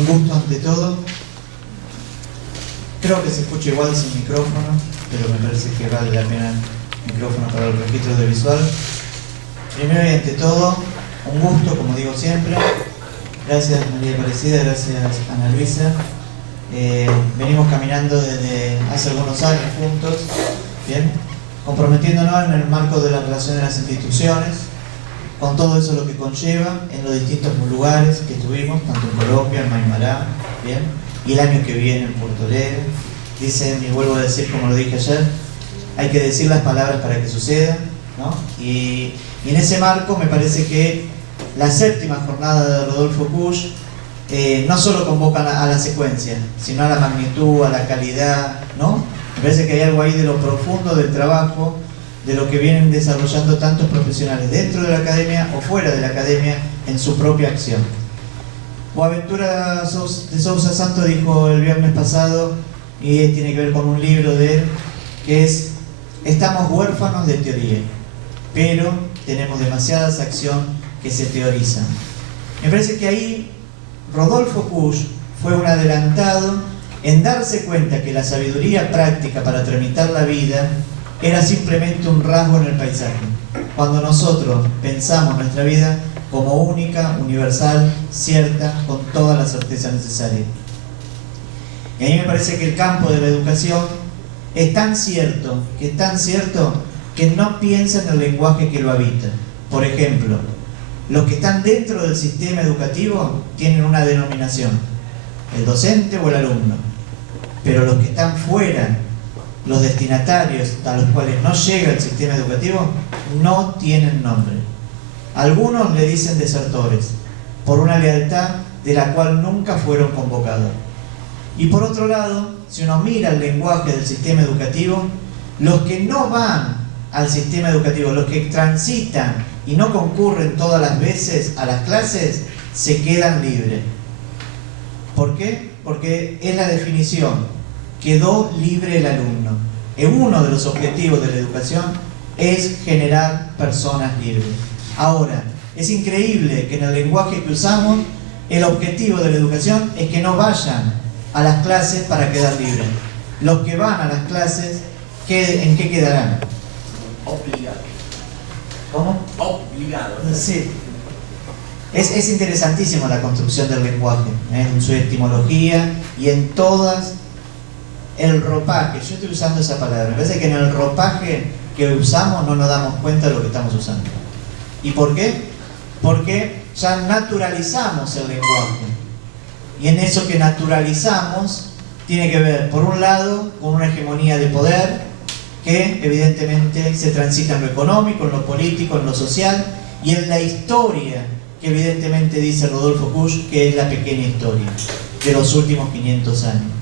un gusto ante todo. Creo que se escucha igual sin micrófono, pero me parece que vale la pena el micrófono para el registro audiovisual. Primero y ante todo, un gusto, como digo siempre. Gracias María Aparecida, gracias Ana Luisa. Venimos caminando desde hace algunos años juntos, ¿bien? Comprometiéndonos en el marco de la relación de las instituciones, con todo eso lo que conlleva en los distintos lugares que tuvimos, tanto en Colombia, en Maimará, ¿bien? Y el año que viene en Puerto Alegre. Dicen, y vuelvo a decir como lo dije ayer, hay que decir las palabras para que sucedan, ¿no? Y en ese marco me parece que la 7ª jornada de Rodolfo Kusch no solo convoca a la secuencia, sino a la magnitud, a la calidad, ¿no? Me parece que hay algo ahí de lo profundo del trabajo, de lo que vienen desarrollando tantos profesionales dentro de la academia o fuera de la academia en su propia acción. Boaventura de Sousa Santos dijo el viernes pasado, y tiene que ver con un libro de él, que es: estamos huérfanos de teoría, pero tenemos demasiadas acciones que se teorizan. Me parece que ahí Rodolfo Kusch fue un adelantado en darse cuenta que la sabiduría práctica para tramitar la vida era simplemente un rasgo en el paisaje, cuando nosotros pensamos nuestra vida como única, universal, cierta, con toda la certeza necesaria. Y a mí me parece que el campo de la educación es tan cierto que no piensa en el lenguaje que lo habita. Por ejemplo, los que están dentro del sistema educativo tienen una denominación, el docente o el alumno, pero los que están fuera, los destinatarios a los cuales no llega el sistema educativo, no tienen nombre. Algunos le dicen desertores, por una lealtad de la cual nunca fueron convocados. Y por otro lado, si uno mira el lenguaje del sistema educativo, los que no van al sistema educativo, los que transitan y no concurren todas las veces a las clases, se quedan libres. ¿Por qué? Porque es la definición: quedó libre el alumno. Uno de los objetivos de la educación es generar personas libres. Ahora, es increíble que en el lenguaje que usamos, el objetivo de la educación es que no vayan a las clases para quedar libres. Los que van a las clases, ¿en qué quedarán? Obligados. ¿Cómo? Obligados. Sí. Es interesantísimo la construcción del lenguaje, en su etimología y en todas el ropaje. Yo estoy usando esa palabra. Me parece que en el ropaje que usamos no nos damos cuenta de lo que estamos usando. ¿Y por qué? Porque ya naturalizamos el lenguaje. Y en eso que naturalizamos tiene que ver, por un lado, con una hegemonía de poder que evidentemente se transita en lo económico, en lo político, en lo social y en la historia, que evidentemente dice Rodolfo Kusch que es la pequeña historia de los últimos 500 años.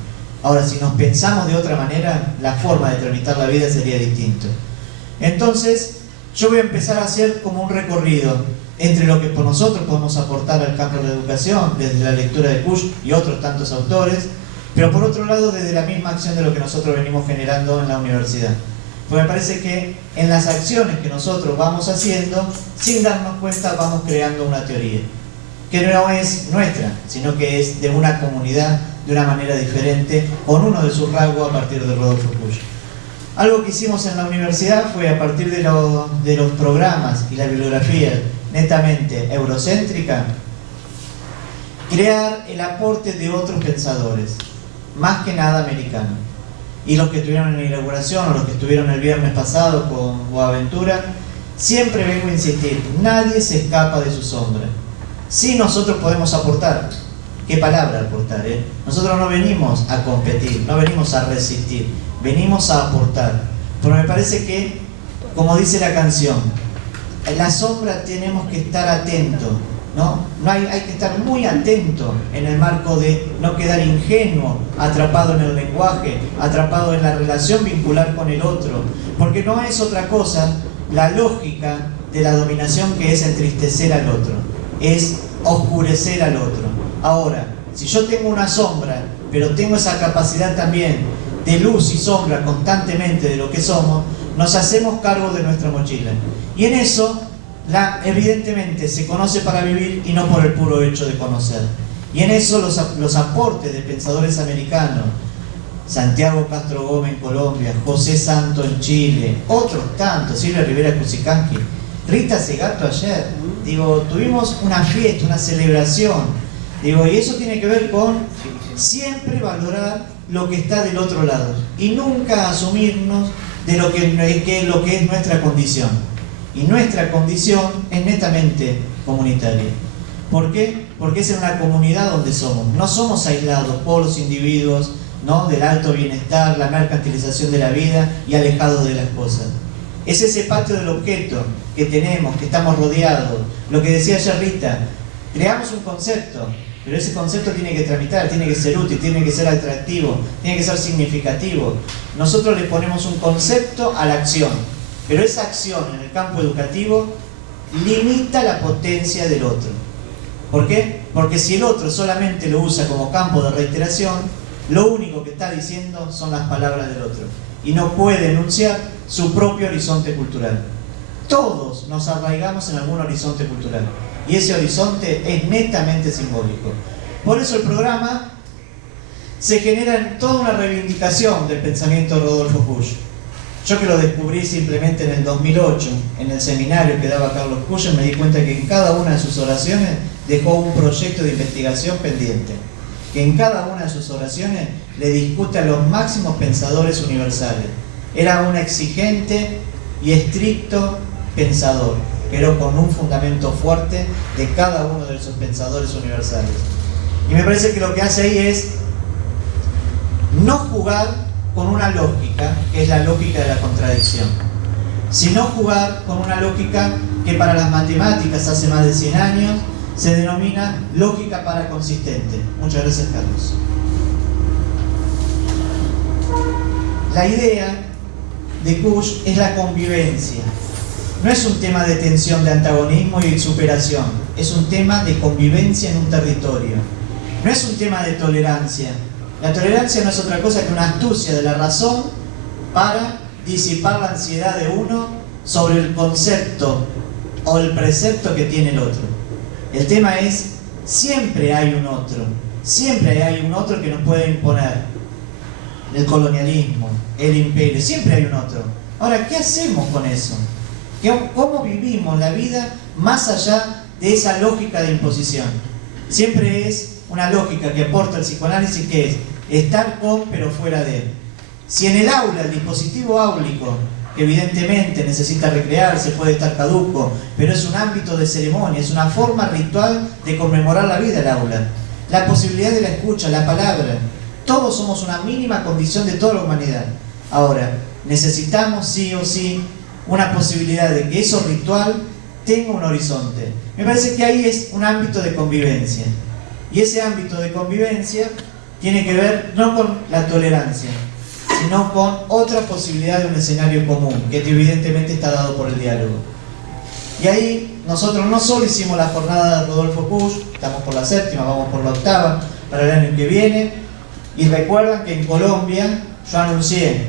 Ahora, si nos pensamos de otra manera, la forma de tramitar la vida sería distinta. Entonces, yo voy a empezar a hacer como un recorrido entre lo que por nosotros podemos aportar al campo de la educación, desde la lectura de Kusch y otros tantos autores, pero por otro lado desde la misma acción de lo que nosotros venimos generando en la universidad. Pues me parece que en las acciones que nosotros vamos haciendo, sin darnos cuenta, vamos creando una teoría, que no es nuestra, sino que es de una comunidad de una manera diferente, con uno de sus rasgos a partir de Rodolfo Kusch. Algo que hicimos en la universidad fue, a partir de los programas y la bibliografía netamente eurocéntrica, crear el aporte de otros pensadores, más que nada americanos. Y los que estuvieron en la inauguración o los que estuvieron el viernes pasado con Boaventura, siempre vengo a insistir, nadie se escapa de su sombra. Sí, nosotros podemos aportar. ¿Qué palabra aportar? Nosotros no venimos a competir, no venimos a resistir, venimos a aportar. Pero me parece que, como dice la canción, en la sombra tenemos que estar atentos, ¿no? Hay que estar muy atento en el marco de no quedar ingenuo, atrapado en el lenguaje, atrapado en la relación vincular con el otro, porque no es otra cosa la lógica de la dominación que es entristecer al otro, es oscurecer al otro. Ahora, si yo tengo una sombra, pero tengo esa capacidad también de luz y sombra constantemente de lo que somos, nos hacemos cargo de nuestra mochila. Y en eso, evidentemente, se conoce para vivir y no por el puro hecho de conocer. Y en eso los aportes de pensadores americanos, Santiago Castro Gómez en Colombia, José Santo en Chile, otros tantos, Silvia Rivera Cusicanqui, Rita Segato ayer, digo, tuvimos una fiesta, una celebración, digo, y eso tiene que ver con siempre valorar lo que está del otro lado y nunca asumirnos de lo que es nuestra condición. Y nuestra condición es netamente comunitaria. ¿Por qué? Porque es en una comunidad donde somos. No somos aislados por los individuos, ¿no?, del alto bienestar, la mercantilización de la vida y alejados de las cosas. Es ese patio del objeto que tenemos, que estamos rodeados. Lo que decía ayer Rita, creamos un concepto, pero ese concepto tiene que tramitar, tiene que ser útil, tiene que ser atractivo, tiene que ser significativo. Nosotros le ponemos un concepto a la acción, pero esa acción en el campo educativo limita la potencia del otro. ¿Por qué? Porque si el otro solamente lo usa como campo de reiteración, lo único que está diciendo son las palabras del otro y no puede enunciar su propio horizonte cultural. Todos nos arraigamos en algún horizonte cultural y ese horizonte es netamente simbólico. Por eso el programa se genera en toda una reivindicación del pensamiento de Rodolfo Puig. Yo, que lo descubrí simplemente en el 2008, en el seminario que daba Carlos Puig, me di cuenta que en cada una de sus oraciones dejó un proyecto de investigación pendiente, que en cada una de sus oraciones le discute a los máximos pensadores universales. Era un exigente y estricto pensador, pero con un fundamento fuerte de cada uno de esos pensadores universales. Y me parece que lo que hace ahí es no jugar con una lógica, que es la lógica de la contradicción, sino jugar con una lógica que para las matemáticas hace más de 100 años se denomina lógica paraconsistente. Muchas gracias, Carlos. La idea de Puig es la convivencia. No es un tema de tensión, de antagonismo y de superación. Es un tema de convivencia en un territorio. No es un tema de tolerancia. La tolerancia no es otra cosa que una astucia de la razón para disipar la ansiedad de uno sobre el concepto o el precepto que tiene el otro. El tema es, siempre hay un otro que nos puede imponer. El colonialismo, el imperio, siempre hay un otro. Ahora, ¿qué hacemos con eso? ¿Cómo vivimos la vida más allá de esa lógica de imposición? Siempre es una lógica que aporta el psicoanálisis, que es estar con pero fuera de. Si en el aula, el dispositivo áulico, que evidentemente necesita recrearse, puede estar caduco, pero es un ámbito de ceremonia, es una forma ritual de conmemorar la vida del aula. La posibilidad de la escucha, la palabra. Todos somos una mínima condición de toda la humanidad. Ahora, necesitamos sí o sí una posibilidad de que eso ritual tenga un horizonte. Me parece que ahí es un ámbito de convivencia. Y ese ámbito de convivencia tiene que ver no con la tolerancia, sino con otra posibilidad de un escenario común, que evidentemente está dado por el diálogo. Y ahí nosotros no solo hicimos la jornada de Rodolfo Puig, estamos por la 7ª, vamos por la 8ª, para el año que viene, y recuerdan que en Colombia yo anuncié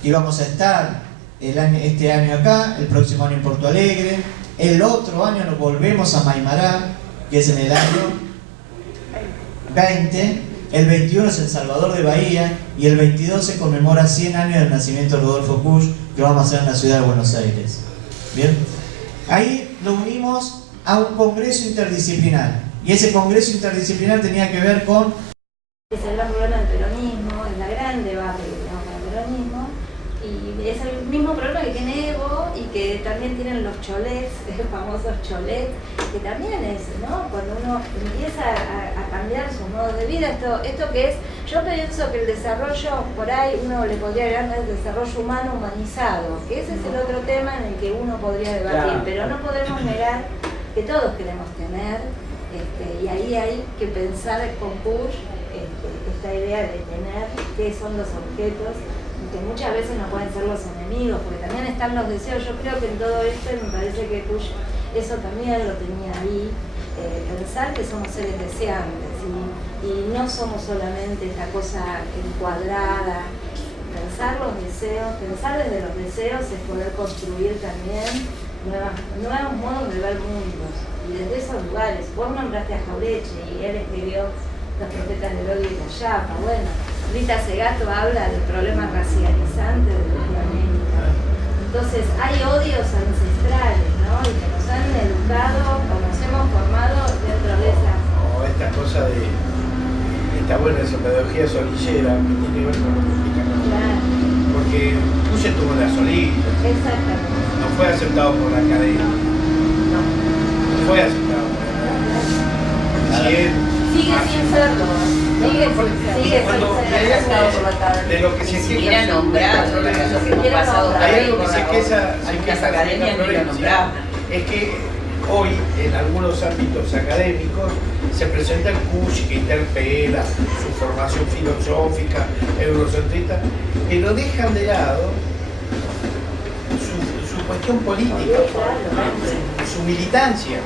que íbamos a estar este año acá, el próximo año en Porto Alegre, el otro año nos volvemos a Maimará, que es en el año 20, el 21 es en Salvador de Bahía y el 22 se conmemora 100 años del nacimiento de Rodolfo Puig, que vamos a hacer en la ciudad de Buenos Aires. Bien, ahí lo unimos a un congreso interdisciplinar y ese congreso interdisciplinar tenía que ver con es el gran problema del peronismo, es la gran debate que tenemos con el peronismo, y es el mismo problema que tiene Evo y que también tienen los cholets, los famosos cholets, que también es, ¿no? Cuando uno empieza a cambiar sus modos de vida, esto que es, yo pienso que el desarrollo, por ahí uno le podría agregar el desarrollo humano humanizado, que ese es el otro tema en el que uno podría debatir, pero no podemos negar que todos queremos tener, y ahí hay que pensar con Puig esta idea de tener qué son los objetos, que muchas veces no pueden ser los enemigos, porque también están los deseos. Yo creo que en todo esto me parece que Puig eso también lo tenía ahí, pensar que somos seres deseantes y no somos solamente esta cosa encuadrada. Pensar los deseos, pensar desde los deseos es poder construir también nuevos modos de ver mundos. Y desde esos lugares, vos nombraste a Jauretche y él escribió Los profetas del odio y la chapa. Bueno, Rita Segato habla de problemas racializantes de Latinoamérica. Entonces hay odios ancestrales, ¿no? Y que nos han educado, o nos hemos formado dentro de esas. O esta cosa de, está buena esa pedagogía solillera, que tiene que ver con lo que explicamos. Claro. Porque Puche tuvo la solilla. Exactamente. No fue aceptado por la academia. No. No fue aceptado por la academia. Si él, Sigue sin serlo. Sigue cuando sin serlo. de lo que se Ni queja siquiera nombrado, lo que hemos pasado. hay algo que se queja, Algunas academias ni lo nombraban. es que hoy en algunos ámbitos académicos se presenta el Kusch que interpela su formación filosófica, eurocentrista, pero dejan de lado su cuestión política, su militancia.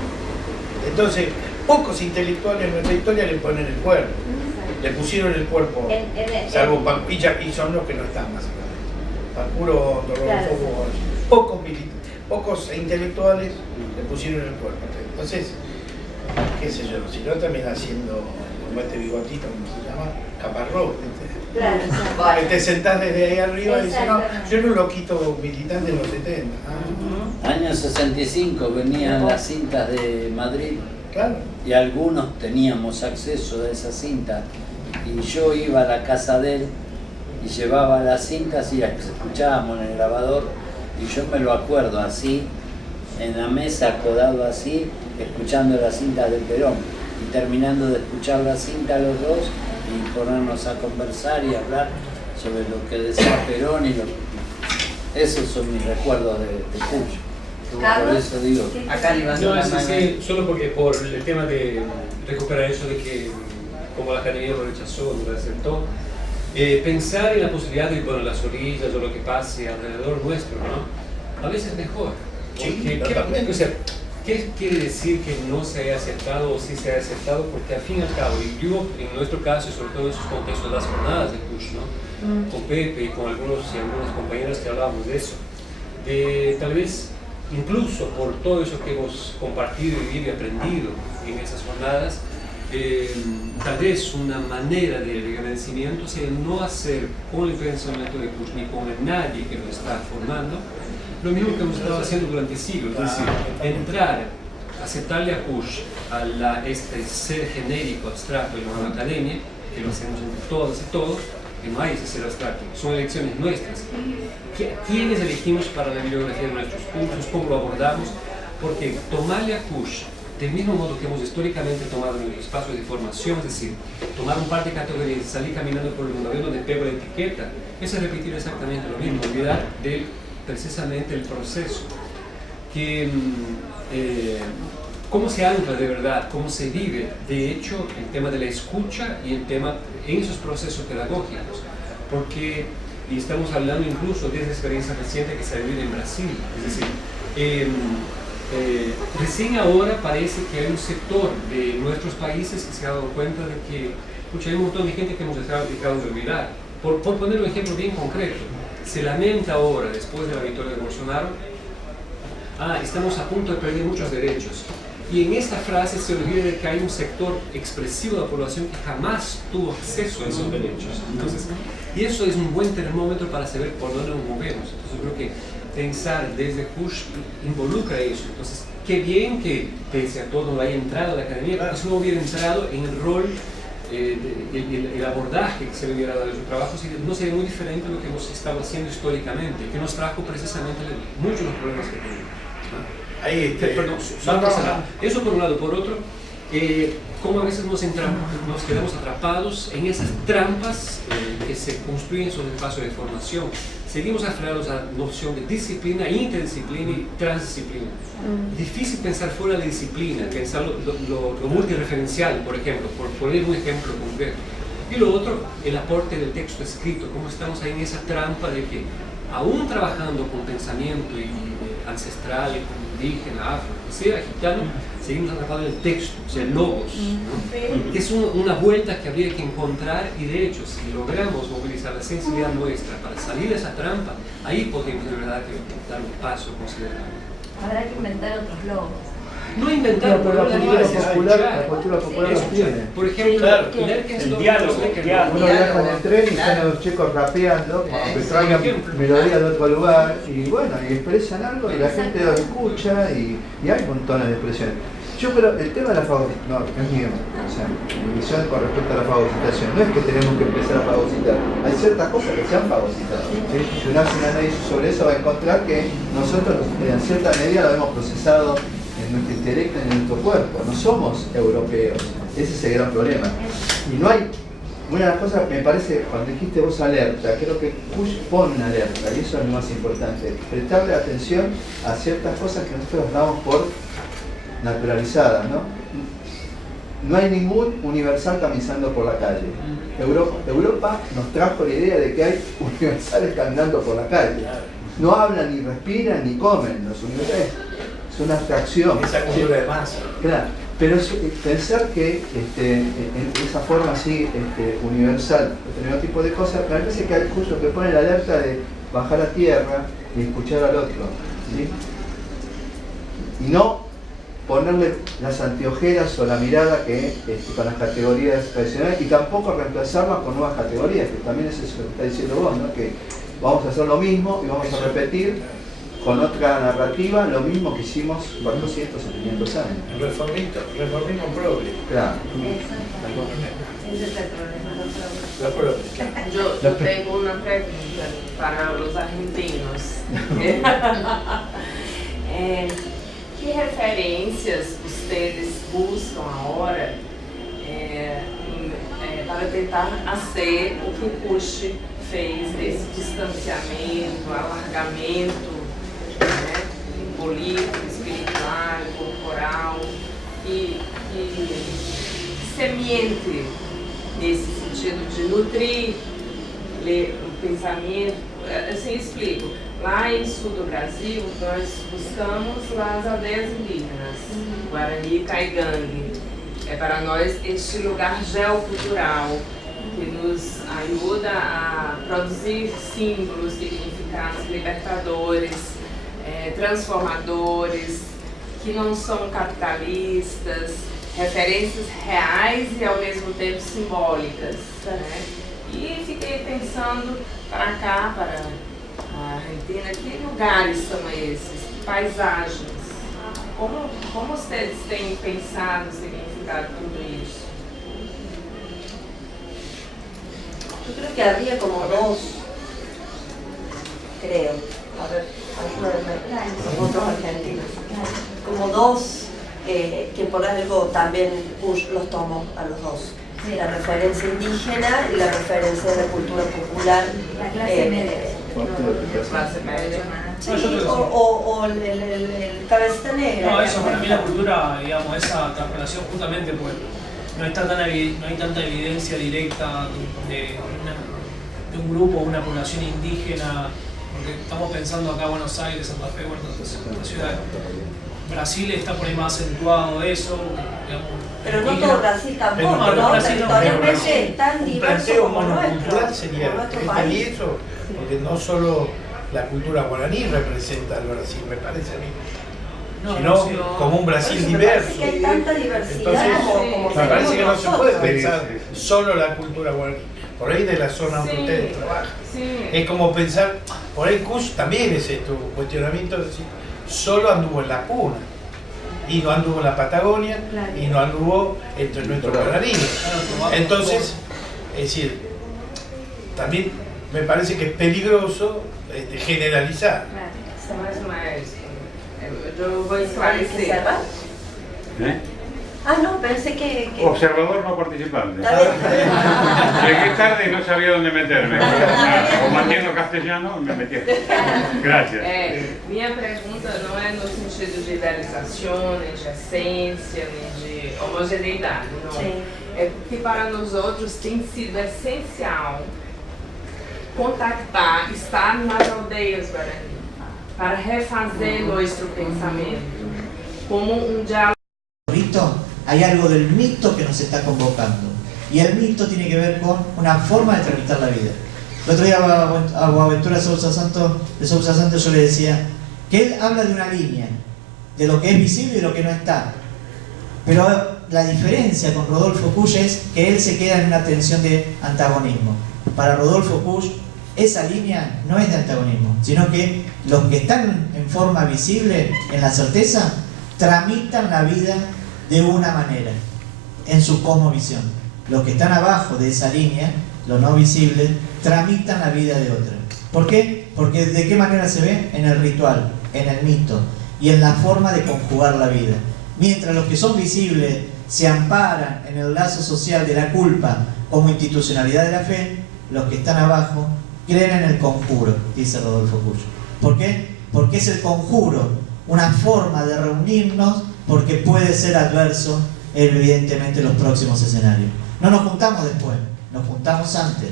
Entonces, pocos intelectuales en nuestra historia le ponen el cuerpo, le pusieron el cuerpo, salvo Pampilla, y son los que no están básicamente. Pancuro, Rodolfo, pocos intelectuales le pusieron el cuerpo. Entonces, qué sé yo, si no termina siendo como este bigotito, como se llama, caparrós. Claro, Que te sentás desde ahí arriba y dices, no, yo era un loquito militante en los 70. Año 65 venían las cintas de Madrid. Claro. Y algunos teníamos acceso a esa cinta y yo iba a la casa de él y llevaba las cintas y las escuchábamos en el grabador y yo me lo acuerdo así, en la mesa acodado así, escuchando las cintas de Perón y terminando de escuchar la cinta los dos y ponernos a conversar y hablar sobre lo que decía Perón y esos son mis recuerdos de Puch. Por eso digo. Acá levantó la mano. Sí, solo porque por el tema de recuperar eso de que como la academia lo rechazó, no lo aceptó, pensar en la posibilidad de, bueno, las orillas o lo que pase alrededor nuestro, ¿no? A veces mejor. Porque, o sea, ¿qué quiere decir que no se haya aceptado o sí se haya aceptado? Porque al fin y al cabo, y yo en nuestro caso, sobre todo en esos contextos de las jornadas de Puch, ¿no? Con Pepe y con algunos y algunas compañeras que hablábamos de eso, tal vez incluso por todo eso que hemos compartido, vivido y aprendido en esas jornadas, tal vez una manera de agradecimiento sea no hacer con el pensamiento de Puch ni con nadie que lo está formando lo mismo que hemos estado haciendo durante siglos, es decir, entrar, aceptarle a Puch a este ser genérico, abstracto de la academia, que lo hacemos entre todas y todos, que no hay ese ser abstracto, son elecciones nuestras. ¿Quiénes elegimos para la bibliografía de nuestros cursos? ¿Cómo lo abordamos? Porque tomarle a Puch del mismo modo que hemos históricamente tomado en los espacios de formación, es decir, tomar un par de categorías y salir caminando por el mundo donde pego la etiqueta, es repetir exactamente lo mismo, olvidar precisamente el proceso. Cómo se ancla de verdad, cómo se vive, de hecho, el tema de la escucha y el tema en esos procesos pedagógicos, porque, y estamos hablando incluso de esa experiencia reciente que se ha vivido en Brasil, es decir, recién ahora parece que hay un sector de nuestros países que se ha dado cuenta de que hay un montón de gente que hemos dejado de olvidar. Por poner un ejemplo bien concreto, se lamenta ahora, después de la victoria de Bolsonaro, estamos a punto de perder muchos derechos. Y en esta frase se olvida de que hay un sector expresivo de la población que jamás tuvo acceso a esos derechos. Entonces, y eso es un buen termómetro para saber por dónde nos movemos. Entonces, yo creo que pensar desde Puch involucra eso. Entonces, qué bien que pese a todo no haya entrado a la academia, porque si no hubiera entrado en el rol, el abordaje que se le hubiera dado de su trabajo, no sería muy diferente a lo que hemos estado haciendo históricamente, que nos trajo precisamente muchos de los problemas que tenemos. Eso por un lado. Por otro, cómo a veces nos quedamos atrapados en esas trampas que se construyen sobre el espacio de formación. Seguimos aferrados a la noción de disciplina, interdisciplina y transdisciplina. Es difícil pensar fuera de disciplina, pensar lo multireferencial, por ejemplo, por poner un ejemplo concreto. Y lo otro, el aporte del texto escrito, cómo estamos ahí en esa trampa de que, aún trabajando con pensamiento ancestral, indígena, afro, que sea gitano, seguimos atrapados en el texto, o sea, logos, ¿no? Es una vuelta que habría que encontrar, y de hecho, si logramos movilizar la sensibilidad nuestra para salir de esa trampa, ahí podemos de verdad dar un paso considerable. Habrá que inventar otros logos. No inventar, pero la cultura popular los tiene. Por ejemplo, Claro. El diálogo. Uno viaja en el tren y están los chicos rapeando, aunque traigan melodías de otro lugar, y bueno, y expresan algo y la gente lo escucha y hay montones de expresiones. Yo creo, el tema de la fagocitación, no, es mío, o sea, mi visión con respecto a la fagocitación, no es que tenemos que empezar a fagocitar, hay ciertas cosas que se han fagocitado. ¿Sí? Si uno hace un análisis sobre eso va a encontrar que nosotros en cierta medida lo hemos procesado en nuestro intelecto, en nuestro cuerpo, no somos europeos, ese es el gran problema. Y no hay, una de las cosas me parece, cuando dijiste vos alerta, creo que Kusch pone una alerta, y eso es lo más importante, prestarle atención a ciertas cosas que nosotros damos por naturalizadas, ¿no? No hay ningún universal caminando por la calle. Europa nos trajo la idea de que hay universales caminando por la calle. No hablan, ni respiran, ni comen. Los universales es una abstracción. Esa cultura de masa. Claro, pero pensar que en esa forma así universal, determinado tipo de cosas, me parece que hay cursos que ponen la alerta de bajar a tierra y escuchar al otro, ¿sí? Y no ponerle las anteojeras o la mirada que con las categorías tradicionales y tampoco reemplazarlas con nuevas categorías, que también es eso que está diciendo vos, ¿no? Que vamos a hacer lo mismo y vamos a repetir con otra narrativa lo mismo que hicimos 400 o 500 años. El reformismo progre. Claro. Ese es el problema, no La progre. Yo tengo una pregunta para los argentinos. Que referências vocês buscam agora para tentar fazer o que Kusch fez desse distanciamento, alargamento, né, político, espiritual, corporal e semente nesse sentido de nutrir o pensamento? Assim explico. Lá em sul do Brasil, nós buscamos as aldeias indígenas, Guarani e Caigangue. É para nós este lugar geocultural que nos ajuda a produzir símbolos, significados libertadores, transformadores, que não são capitalistas, referências reais e ao mesmo tempo simbólicas. Né? E fiquei pensando para cá, para a Argentina, que lugares são esses? Que paisagens? Como vocês têm pensado o significado de tudo isso? Yo creo que habría como dos, creo, a ver, otros argentinos, como dos que por algo también Kusch los tomó a los dos. Sí. La referencia indígena y la referencia de la cultura popular. La clase media. Clase media. Sí, o el cabecita negra. No, eso para mí la cultura, digamos, esa relación justamente pues no hay tanta evidencia directa de un grupo, una población indígena, porque estamos pensando acá en Buenos Aires, Santa Fe, bueno, otras ciudades. Brasil está por ahí más acentuado eso, digamos. Pero no todo Brasil tampoco, no, ¿no? Brasil no. Territorialmente es tan diverso planteo como monocultural nuestro, sería como nuestro es país. eso, porque no solo la cultura guaraní representa al Brasil, me parece a mí, sino como un Brasil Por eso me diverso. parece que hay tanta diversidad Entonces, como me parece que no se puede nosotros. pensar solo la cultura guaraní, por ahí de la zona donde Sí, ustedes trabajan. sí. Es como pensar, por ahí Kusch también es esto, un cuestionamiento de decir, solo anduvo en la Puna, y no anduvo en la Patagonia, y no anduvo entre nuestros guaraníes. Entonces, es decir, también me parece que es peligroso generalizar. Yo voy a ¿Hay que esclarecer. cerrar? ¿Eh? Ah, no, pensé que... Observador no participante. Está bien, está bien. Llegué tarde y no sabía dónde meterme. Como entiendo castellano, me metí. Gracias. Minha pergunta não é no sentido de idealização, nem de essência, nem de homogeneidade, não. Sim. É porque para nós outros tem sido essencial contactar, estar nas aldeias guarani, para refazer nosso pensamento, como diálogo. ¿Visto? Hay algo del mito que nos está convocando. Y el mito tiene que ver con una forma de tramitar la vida. El otro día a Boaventura de Sousa Santos yo le decía que él habla de una línea, de lo que es visible y lo que no está. Pero la diferencia con Rodolfo Kusch es que él se queda en una tensión de antagonismo. Para Rodolfo Kusch, esa línea no es de antagonismo, sino que los que están en forma visible, en la certeza, tramitan la vida de una manera, en su cosmovisión. Los que están abajo de esa línea, los no visibles, tramitan la vida de otra. ¿Por qué? Porque ¿de qué manera se ve? En el ritual, en el mito y en la forma de conjugar la vida. Mientras los que son visibles se amparan en el lazo social de la culpa como institucionalidad de la fe, los que están abajo creen en el conjuro, dice Rodolfo Kusch. ¿Por qué? Porque es el conjuro, una forma de reunirnos, porque puede ser adverso, evidentemente, los próximos escenarios. No nos juntamos después, nos juntamos antes.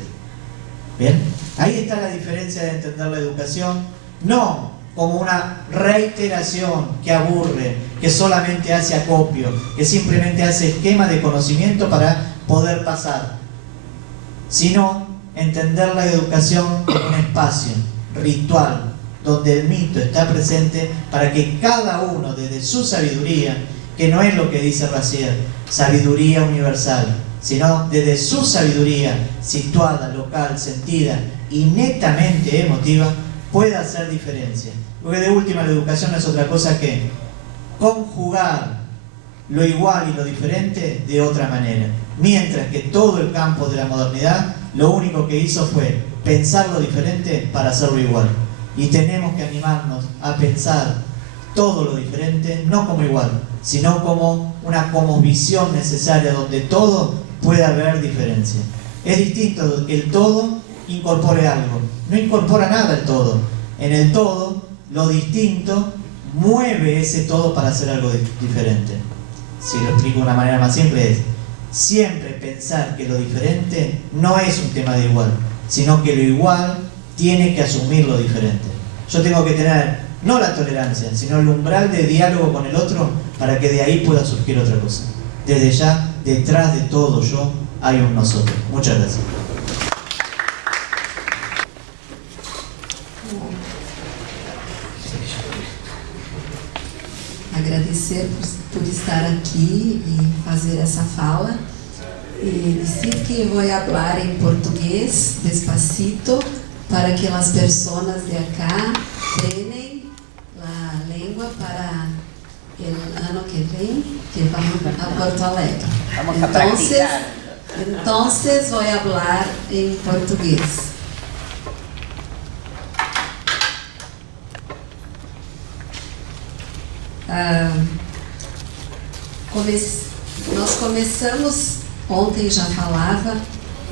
¿Bien? Ahí está la diferencia de entender la educación, no como una reiteración que aburre, que solamente hace acopio, que simplemente hace esquema de conocimiento para poder pasar, sino entender la educación como un espacio ritual, donde el mito está presente para que cada uno, desde su sabiduría, que no es lo que dice Raziel, sabiduría universal, sino desde su sabiduría situada, local, sentida y netamente emotiva, pueda hacer diferencia. Porque de última la educación no es otra cosa que conjugar lo igual y lo diferente de otra manera. Mientras que todo el campo de la modernidad lo único que hizo fue pensar lo diferente para hacerlo igual. Y tenemos que animarnos a pensar todo lo diferente, no como igual, sino como una cosmovisión necesaria donde todo pueda haber diferencia. Es distinto que el todo incorpore algo. No incorpora nada el todo. En el todo, lo distinto mueve ese todo para hacer algo diferente. Si lo explico de una manera más simple, es siempre pensar que lo diferente no es un tema de igual, sino que lo igual tiene que asumir lo diferente. Yo tengo que tener no la tolerancia, sino el umbral de diálogo con el otro para que de ahí pueda surgir otra cosa. Desde ya, detrás de todo yo hay un nosotros. Muchas gracias. Agradecer por estar aqui e fazer essa fala e dizer que vou falar em português despacito para que as pessoas de acá treinem a língua para o ano que vem, que vamos a Porto Alegre. Então, vou falar em português. Nós começamos, ontem já falava,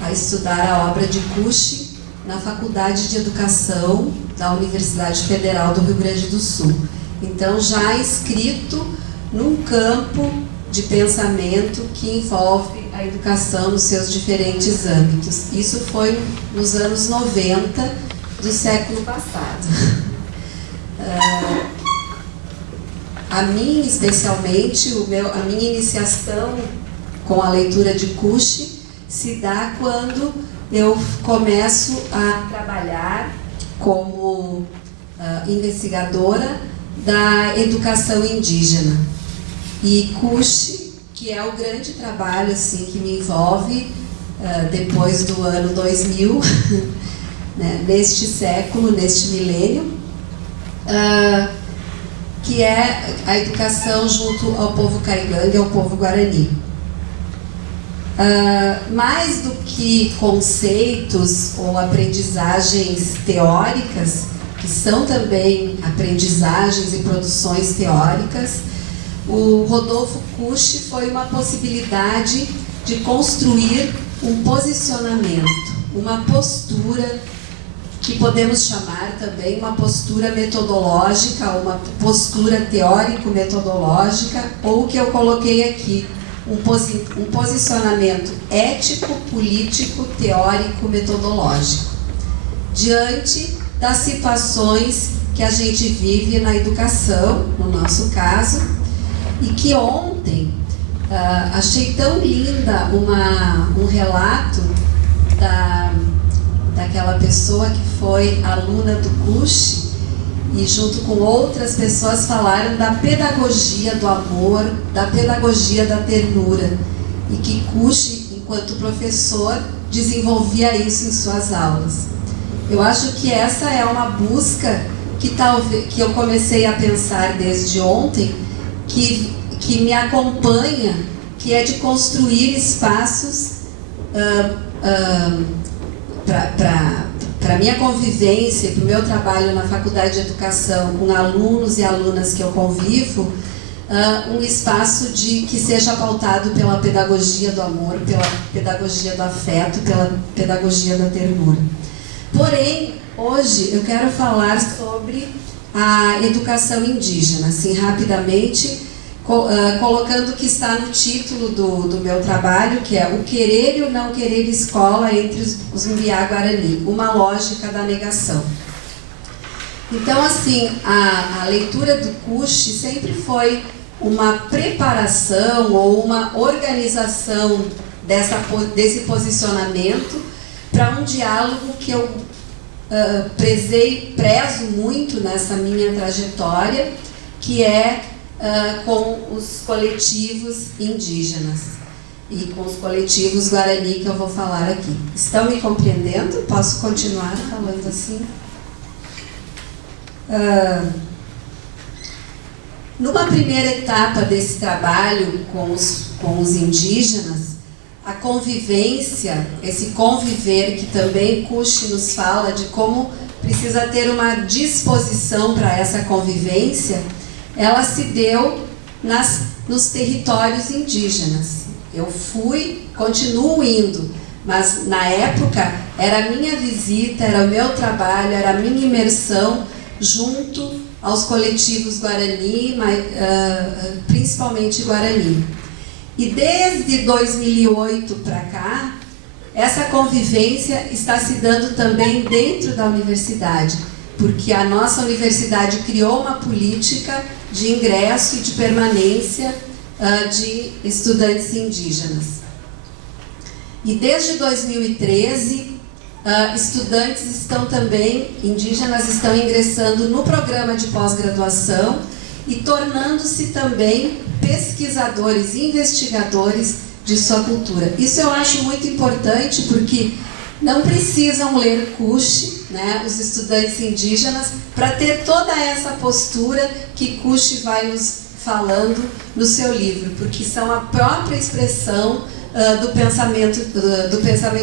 a estudar a obra de Kusch na Faculdade de Educação da Universidade Federal do Rio Grande do Sul. Então, já inscrito num campo de pensamento que envolve a educação nos seus diferentes âmbitos. Isso foi nos anos 90 do século passado. A mim, especialmente, a minha iniciação com a leitura de Kusch se dá quando eu começo a trabalhar como investigadora da educação indígena. E Kusch, que é o grande trabalho assim, que me envolve depois do ano 2000, né, neste século, neste milênio, que é a educação junto ao povo Caigangue e ao povo Guarani. Mais do que conceitos ou aprendizagens teóricas, que são também aprendizagens e produções teóricas, o Rodolfo Kusch foi uma possibilidade de construir um posicionamento, uma postura que podemos chamar também uma postura metodológica, uma postura teórico-metodológica, ou que eu coloquei aqui, um posicionamento ético, político, teórico, metodológico, diante das situações que a gente vive na educação, no nosso caso, e que ontem achei tão linda um relato daquela pessoa que foi aluna do Kusch e junto com outras pessoas falaram da pedagogia do amor, da pedagogia da ternura, e que Cushi, enquanto professor, desenvolvia isso em suas aulas. Eu acho que essa é uma busca que eu comecei a pensar desde ontem, que me acompanha, que é de construir espaços para a minha convivência, para o meu trabalho na Faculdade de Educação, com alunos e alunas que eu convivo, um espaço que seja pautado pela pedagogia do amor, pela pedagogia do afeto, pela pedagogia da ternura. Porém, hoje eu quero falar sobre a educação indígena, assim, rapidamente, colocando o que está no título do meu trabalho, que é O Querer e o Não Querer Escola entre os Mbiá-Guarani, uma lógica da negação. Então, assim, a leitura do Cushi sempre foi uma preparação ou uma organização desse posicionamento para um diálogo que eu prezo muito nessa minha trajetória, que é com os coletivos indígenas e com os coletivos Guarani, que eu vou falar aqui. Estão me compreendendo? Posso continuar falando assim? Numa primeira etapa desse trabalho com os indígenas, a convivência, esse conviver que também Cushi nos fala de como precisa ter uma disposição para essa convivência, ela se deu nos territórios indígenas. Eu continuo indo, mas na época era a minha visita, era o meu trabalho, era a minha imersão junto aos coletivos Guarani, principalmente Guarani. E desde 2008 para cá, essa convivência está se dando também dentro da universidade, porque a nossa universidade criou uma política de ingresso e de permanência de estudantes indígenas. E desde 2013, estudantes indígenas estão ingressando no programa de pós-graduação e tornando-se também pesquisadores, investigadores de sua cultura. Isso eu acho muito importante, porque não precisam ler Cushi, né, os estudantes indígenas, para ter toda essa postura que Cushi vai nos falando no seu livro, porque são a própria expressão do pensamento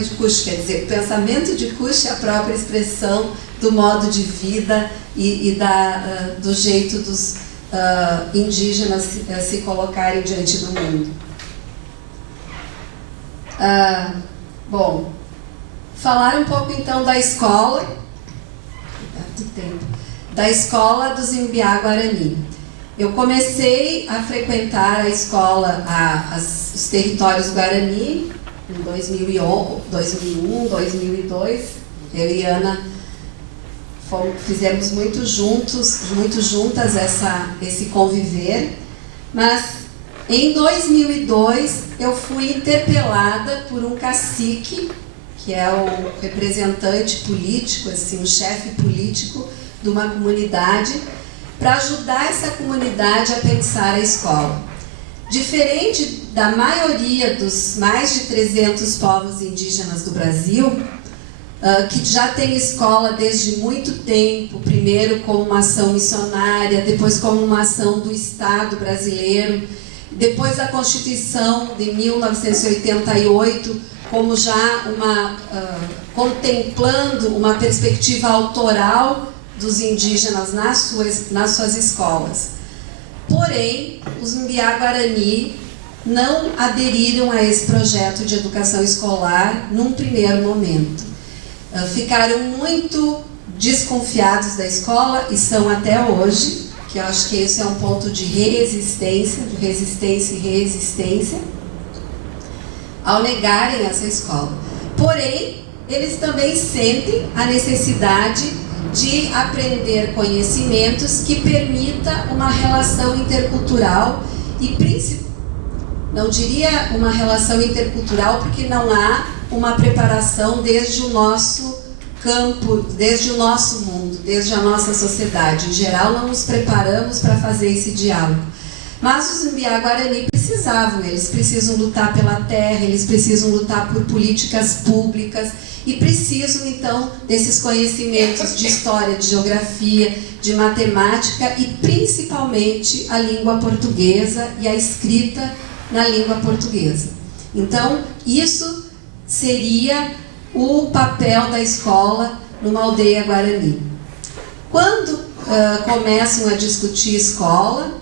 de Cushi, quer dizer, o pensamento de Cushi é a própria expressão do modo de vida e do jeito dos indígenas se colocarem diante do mundo. Bom, falar um pouco então da escola, da escola dos Mbiá-Guarani. Eu comecei a frequentar a escola, os territórios Guarani, em 2001, 2002. Eu e Ana fizemos muito juntas esse conviver, mas em 2002 eu fui interpelada por um cacique, que é o representante político, assim, o chefe político de uma comunidade, para ajudar essa comunidade a pensar a escola. Diferente da maioria dos mais de 300 povos indígenas do Brasil, que já tem escola desde muito tempo, primeiro como uma ação missionária, depois como uma ação do Estado brasileiro, depois da Constituição de 1988, como já contemplando uma perspectiva autoral dos indígenas nas suas escolas. Porém, os Mbiá-Guarani não aderiram a esse projeto de educação escolar num primeiro momento. Ficaram muito desconfiados da escola e são até hoje, que eu acho que esse é um ponto de resistência e resistência, ao negarem essa escola. Porém, eles também sentem a necessidade de aprender conhecimentos que permita uma relação intercultural e não diria uma relação intercultural porque não há uma preparação desde o nosso campo, desde o nosso mundo, desde a nossa sociedade em geral, não nos preparamos para fazer esse diálogo. Mas os Mbiá-Guarani precisavam, eles precisam lutar pela terra, eles precisam lutar por políticas públicas e precisam, então, desses conhecimentos de história, de geografia, de matemática e, principalmente, a língua portuguesa e a escrita na língua portuguesa. Então, isso seria o papel da escola numa aldeia guarani. Quando começam a discutir escola,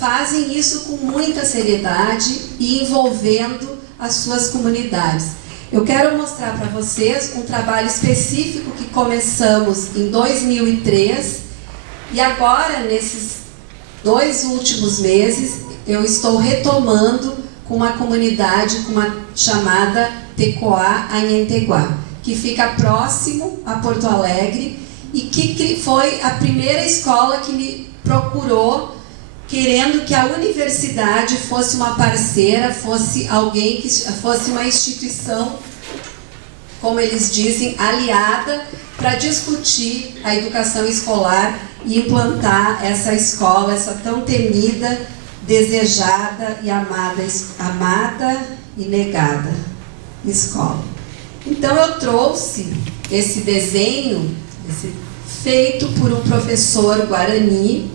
fazem isso com muita seriedade e envolvendo as suas comunidades. Eu quero mostrar para vocês um trabalho específico que começamos em 2003 e agora, nesses 2 últimos meses, eu estou retomando com uma comunidade chamada Tecoá Anhenteguá, que fica próximo a Porto Alegre e que foi a primeira escola que me procurou querendo que a universidade fosse uma parceira, fosse alguém que fosse uma instituição, como eles dizem, aliada para discutir a educação escolar e implantar essa escola, essa tão temida, desejada e amada e negada escola. Então eu trouxe esse desenho feito por um professor guarani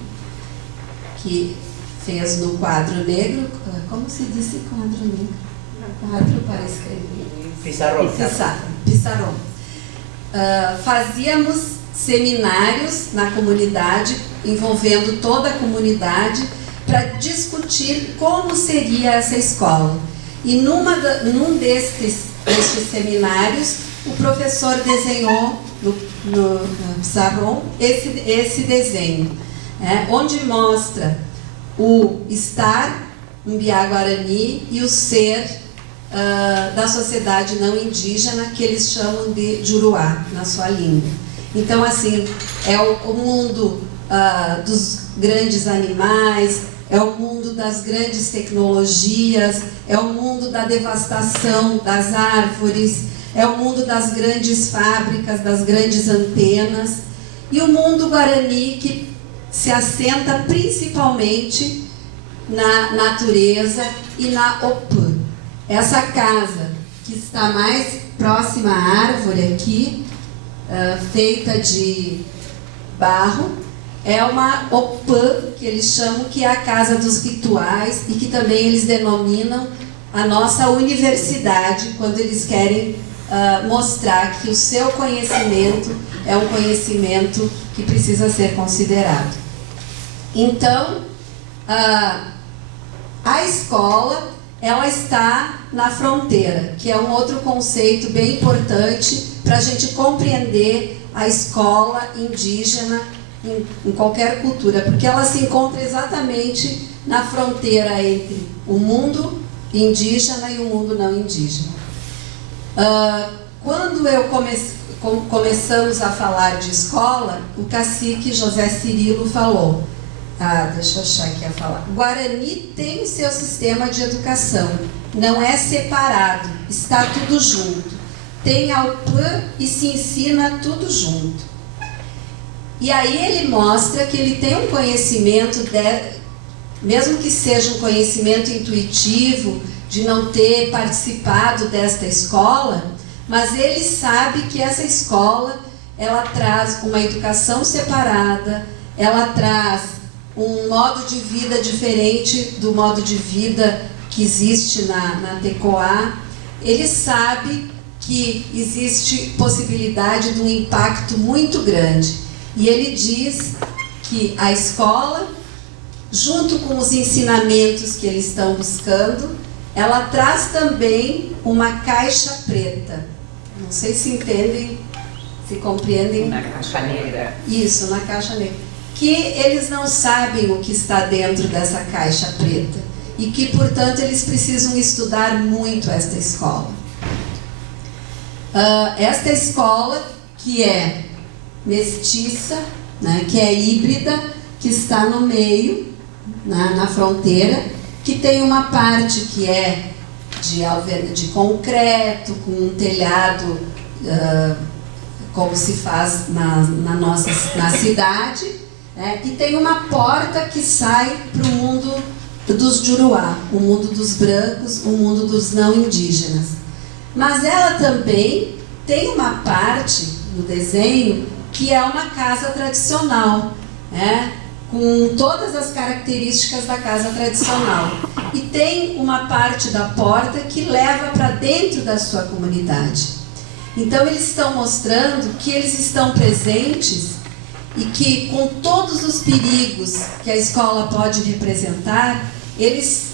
que fez no quadro negro, como se diz quadro negro? Quadro para escrever. Pizarrão. Fazíamos seminários na comunidade, envolvendo toda a comunidade, para discutir como seria essa escola. E num destes seminários, o professor desenhou no pizarrão esse desenho, onde mostra o estar Mbiá-Guarani e o ser da sociedade não indígena, que eles chamam de Juruá, na sua língua. Então, assim, é o mundo dos grandes animais, é o mundo das grandes tecnologias, é o mundo da devastação das árvores, é o mundo das grandes fábricas, das grandes antenas, e o mundo guarani que se assenta principalmente na natureza e na opã. Essa casa que está mais próxima à árvore aqui, feita de barro, é uma opã, que eles chamam, que é a casa dos rituais e que também eles denominam a nossa universidade, quando eles querem mostrar que o seu conhecimento é um conhecimento que precisa ser considerado. Então, a escola, ela está na fronteira, que é um outro conceito bem importante para a gente compreender a escola indígena em qualquer cultura, porque ela se encontra exatamente na fronteira entre o mundo indígena e o mundo não indígena. Quando começamos a falar de escola, o cacique José Cirilo falou, deixa eu achar aqui a falar, Guarani tem o seu sistema de educação, não é separado, está tudo junto, tem Alpã e se ensina tudo junto. E aí ele mostra que ele tem um conhecimento, mesmo que seja um conhecimento intuitivo, de não ter participado desta escola, mas ele sabe que essa escola, ela traz uma educação separada, ela traz um modo de vida diferente do modo de vida que existe na Tecoá. Ele sabe que existe possibilidade de um impacto muito grande. E ele diz que a escola, junto com os ensinamentos que eles estão buscando, ela traz também uma caixa preta. Não sei se entendem, se compreendem. Na caixa negra. Isso, na caixa negra. Que eles não sabem o que está dentro dessa caixa preta. E que, portanto, eles precisam estudar muito esta escola. Esta escola, que é mestiça, né, que é híbrida, que está no meio, na fronteira, que tem uma parte que é de concreto, com um telhado como se faz na cidade, né? E tem uma porta que sai para o mundo dos Juruá, o mundo dos brancos, o mundo dos não indígenas. Mas ela também tem uma parte no desenho que é uma casa tradicional, né? Com todas as características da casa tradicional. E tem uma parte da porta que leva para dentro da sua comunidade. Então eles estão mostrando que eles estão presentes e que, com todos os perigos que a escola pode representar, eles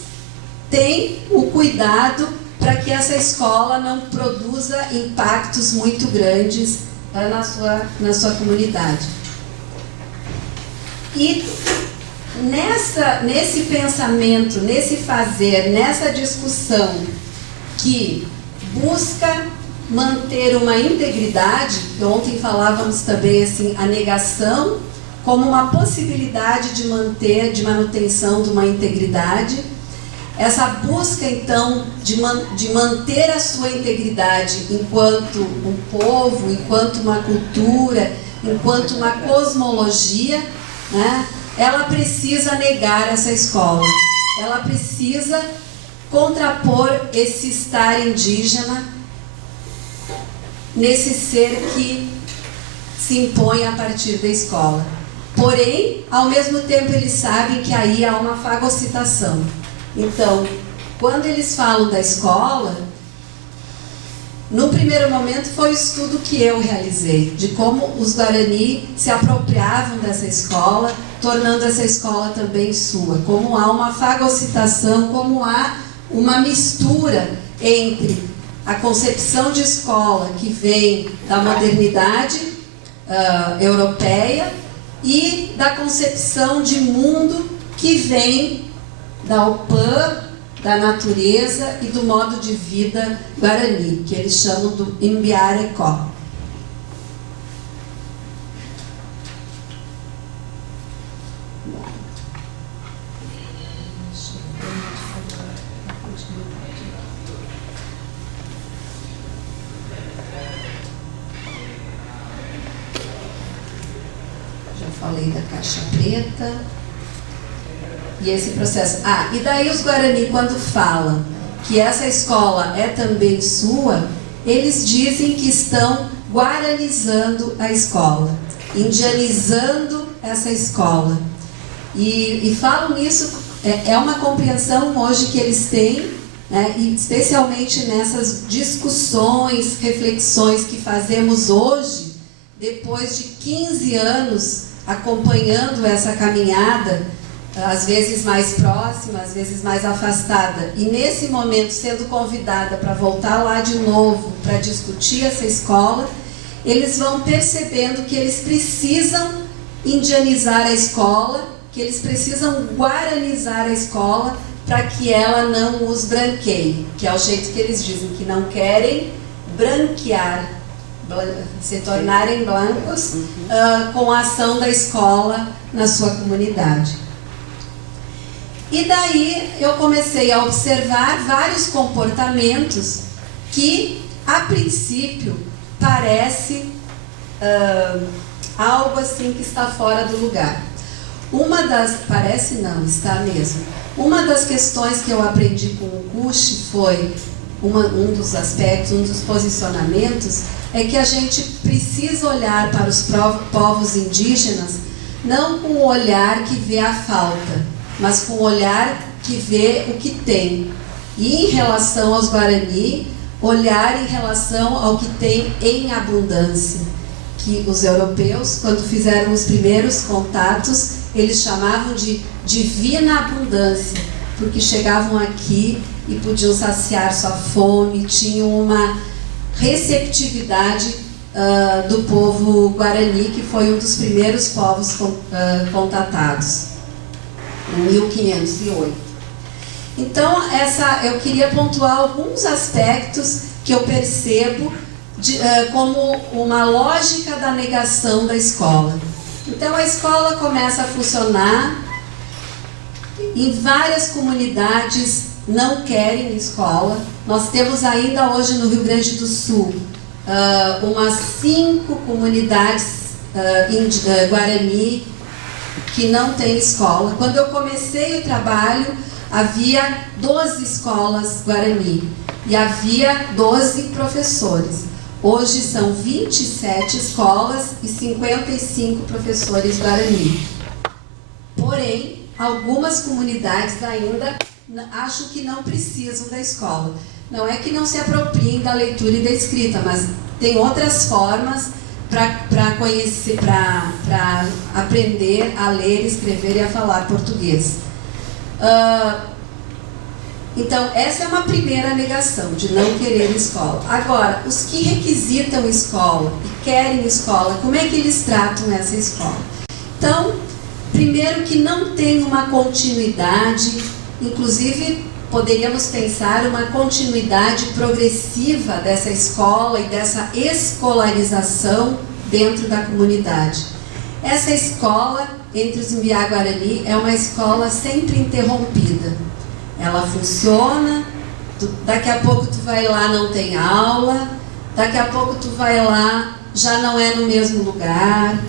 têm o cuidado para que essa escola não produza impactos muito grandes na sua comunidade. E nesse pensamento, nesse fazer, nessa discussão que busca manter uma integridade, que ontem falávamos também assim, a negação como uma possibilidade de manutenção de uma integridade, essa busca então de manter a sua integridade enquanto um povo, enquanto uma cultura, enquanto uma cosmologia, né? Ela precisa negar essa escola, ela precisa contrapor esse estar indígena nesse ser que se impõe a partir da escola. Porém, ao mesmo tempo eles sabem que aí há uma fagocitação. Então, quando eles falam da escola, no primeiro momento foi o estudo que eu realizei, de como os Guarani se apropriavam dessa escola, tornando essa escola também sua. Como há uma fagocitação, como há uma mistura entre a concepção de escola que vem da modernidade europeia e da concepção de mundo que vem da UPAN, da natureza e do modo de vida Guarani, que eles chamam do Imbiarecó. Já falei da caixa preta. E esse processo. E daí os Guarani, quando falam que essa escola é também sua, eles dizem que estão guaranizando a escola, indianizando essa escola. E falam isso, é uma compreensão hoje que eles têm, né, e especialmente nessas discussões, reflexões que fazemos hoje, depois de 15 anos acompanhando essa caminhada, às vezes mais próxima, às vezes mais afastada, e nesse momento sendo convidada para voltar lá de novo para discutir essa escola, eles vão percebendo que eles precisam indianizar a escola, que eles precisam guaranizar a escola para que ela não os branqueie, que é o jeito que eles dizem, que não querem branquear, se tornarem brancos com a ação da escola na sua comunidade. E daí eu comecei a observar vários comportamentos que, a princípio, parece algo assim que está fora do lugar. Parece não, está mesmo. Uma das questões que eu aprendi com o Cuxi foi, um dos aspectos, um dos posicionamentos, é que a gente precisa olhar para os povos indígenas não com o olhar que vê a falta, mas com o olhar que vê o que tem. E em relação aos Guarani, olhar em relação ao que tem em abundância. Que os europeus, quando fizeram os primeiros contatos, eles chamavam de divina abundância, porque chegavam aqui e podiam saciar sua fome, tinham uma receptividade do povo Guarani, que foi um dos primeiros povos contatados. Em 1508. Então, eu queria pontuar alguns aspectos que eu percebo como uma lógica da negação da escola. Então, a escola começa a funcionar, em várias comunidades não querem escola. Nós temos ainda hoje no Rio Grande do Sul umas 5 comunidades Guarani que não têm escola. Quando eu comecei o trabalho, havia 12 escolas Guarani e havia 12 professores. Hoje são 27 escolas e 55 professores Guarani. Porém, algumas comunidades ainda acho que não precisam da escola. Não é que não se apropriem da leitura e da escrita, mas tem outras formas para conhecer, para aprender a ler, escrever e a falar português. Então, essa é uma primeira negação, de não querer escola. Agora, os que requisitam escola e querem escola, como é que eles tratam essa escola? Então, primeiro que não tem uma continuidade, inclusive poderíamos pensar uma continuidade progressiva dessa escola e dessa escolarização dentro da comunidade. Essa escola, entre os Imbiá Guarani, é uma escola sempre interrompida. Ela funciona, daqui a pouco tu vai lá, não tem aula, daqui a pouco tu vai lá, já não é no mesmo lugar,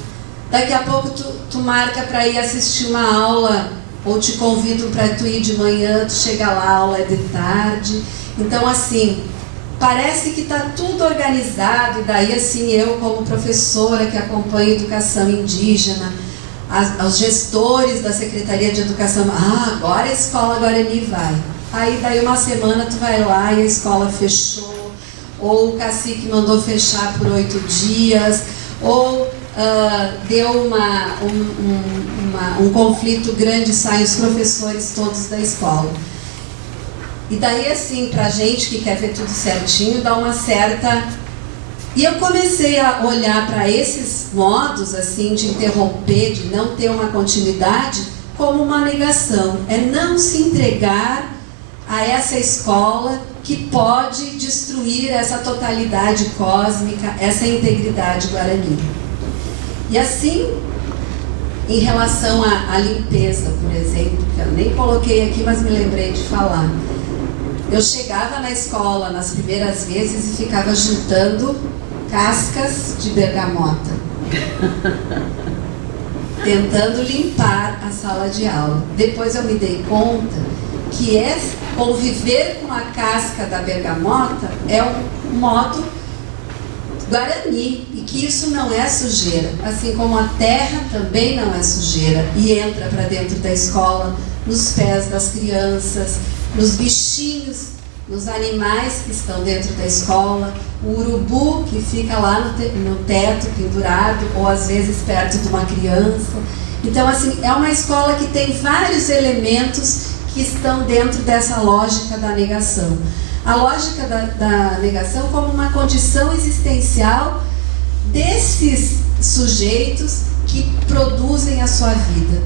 daqui a pouco tu marca para ir assistir uma aula, ou te convidam para tu ir de manhã, tu chega lá, a aula é de tarde. Então, assim, parece que está tudo organizado, e daí, assim, eu como professora que acompanha educação indígena, os gestores da Secretaria de Educação, agora a escola Guarani vai. Aí, daí uma semana tu vai lá e a escola fechou, ou o cacique mandou fechar por 8 dias, ou deu um conflito grande, saem os professores todos da escola. E daí, assim, pra gente que quer ver tudo certinho, dá uma certa... E eu comecei a olhar para esses modos, assim, de interromper, de não ter uma continuidade, como uma negação. É não se entregar a essa escola que pode destruir essa totalidade cósmica, essa integridade guarani. E assim, em relação à limpeza, por exemplo, que eu nem coloquei aqui, mas me lembrei de falar. Eu chegava na escola nas primeiras vezes e ficava juntando cascas de bergamota, tentando limpar a sala de aula. Depois eu me dei conta que conviver com a casca da bergamota é um modo Guarani, e que isso não é sujeira, assim como a terra também não é sujeira, e entra para dentro da escola, nos pés das crianças, nos bichinhos, nos animais que estão dentro da escola, o urubu que fica lá no teto pendurado, ou às vezes perto de uma criança. Então, assim, é uma escola que tem vários elementos que estão dentro dessa lógica da negação. A lógica da negação como uma condição existencial desses sujeitos que produzem a sua vida.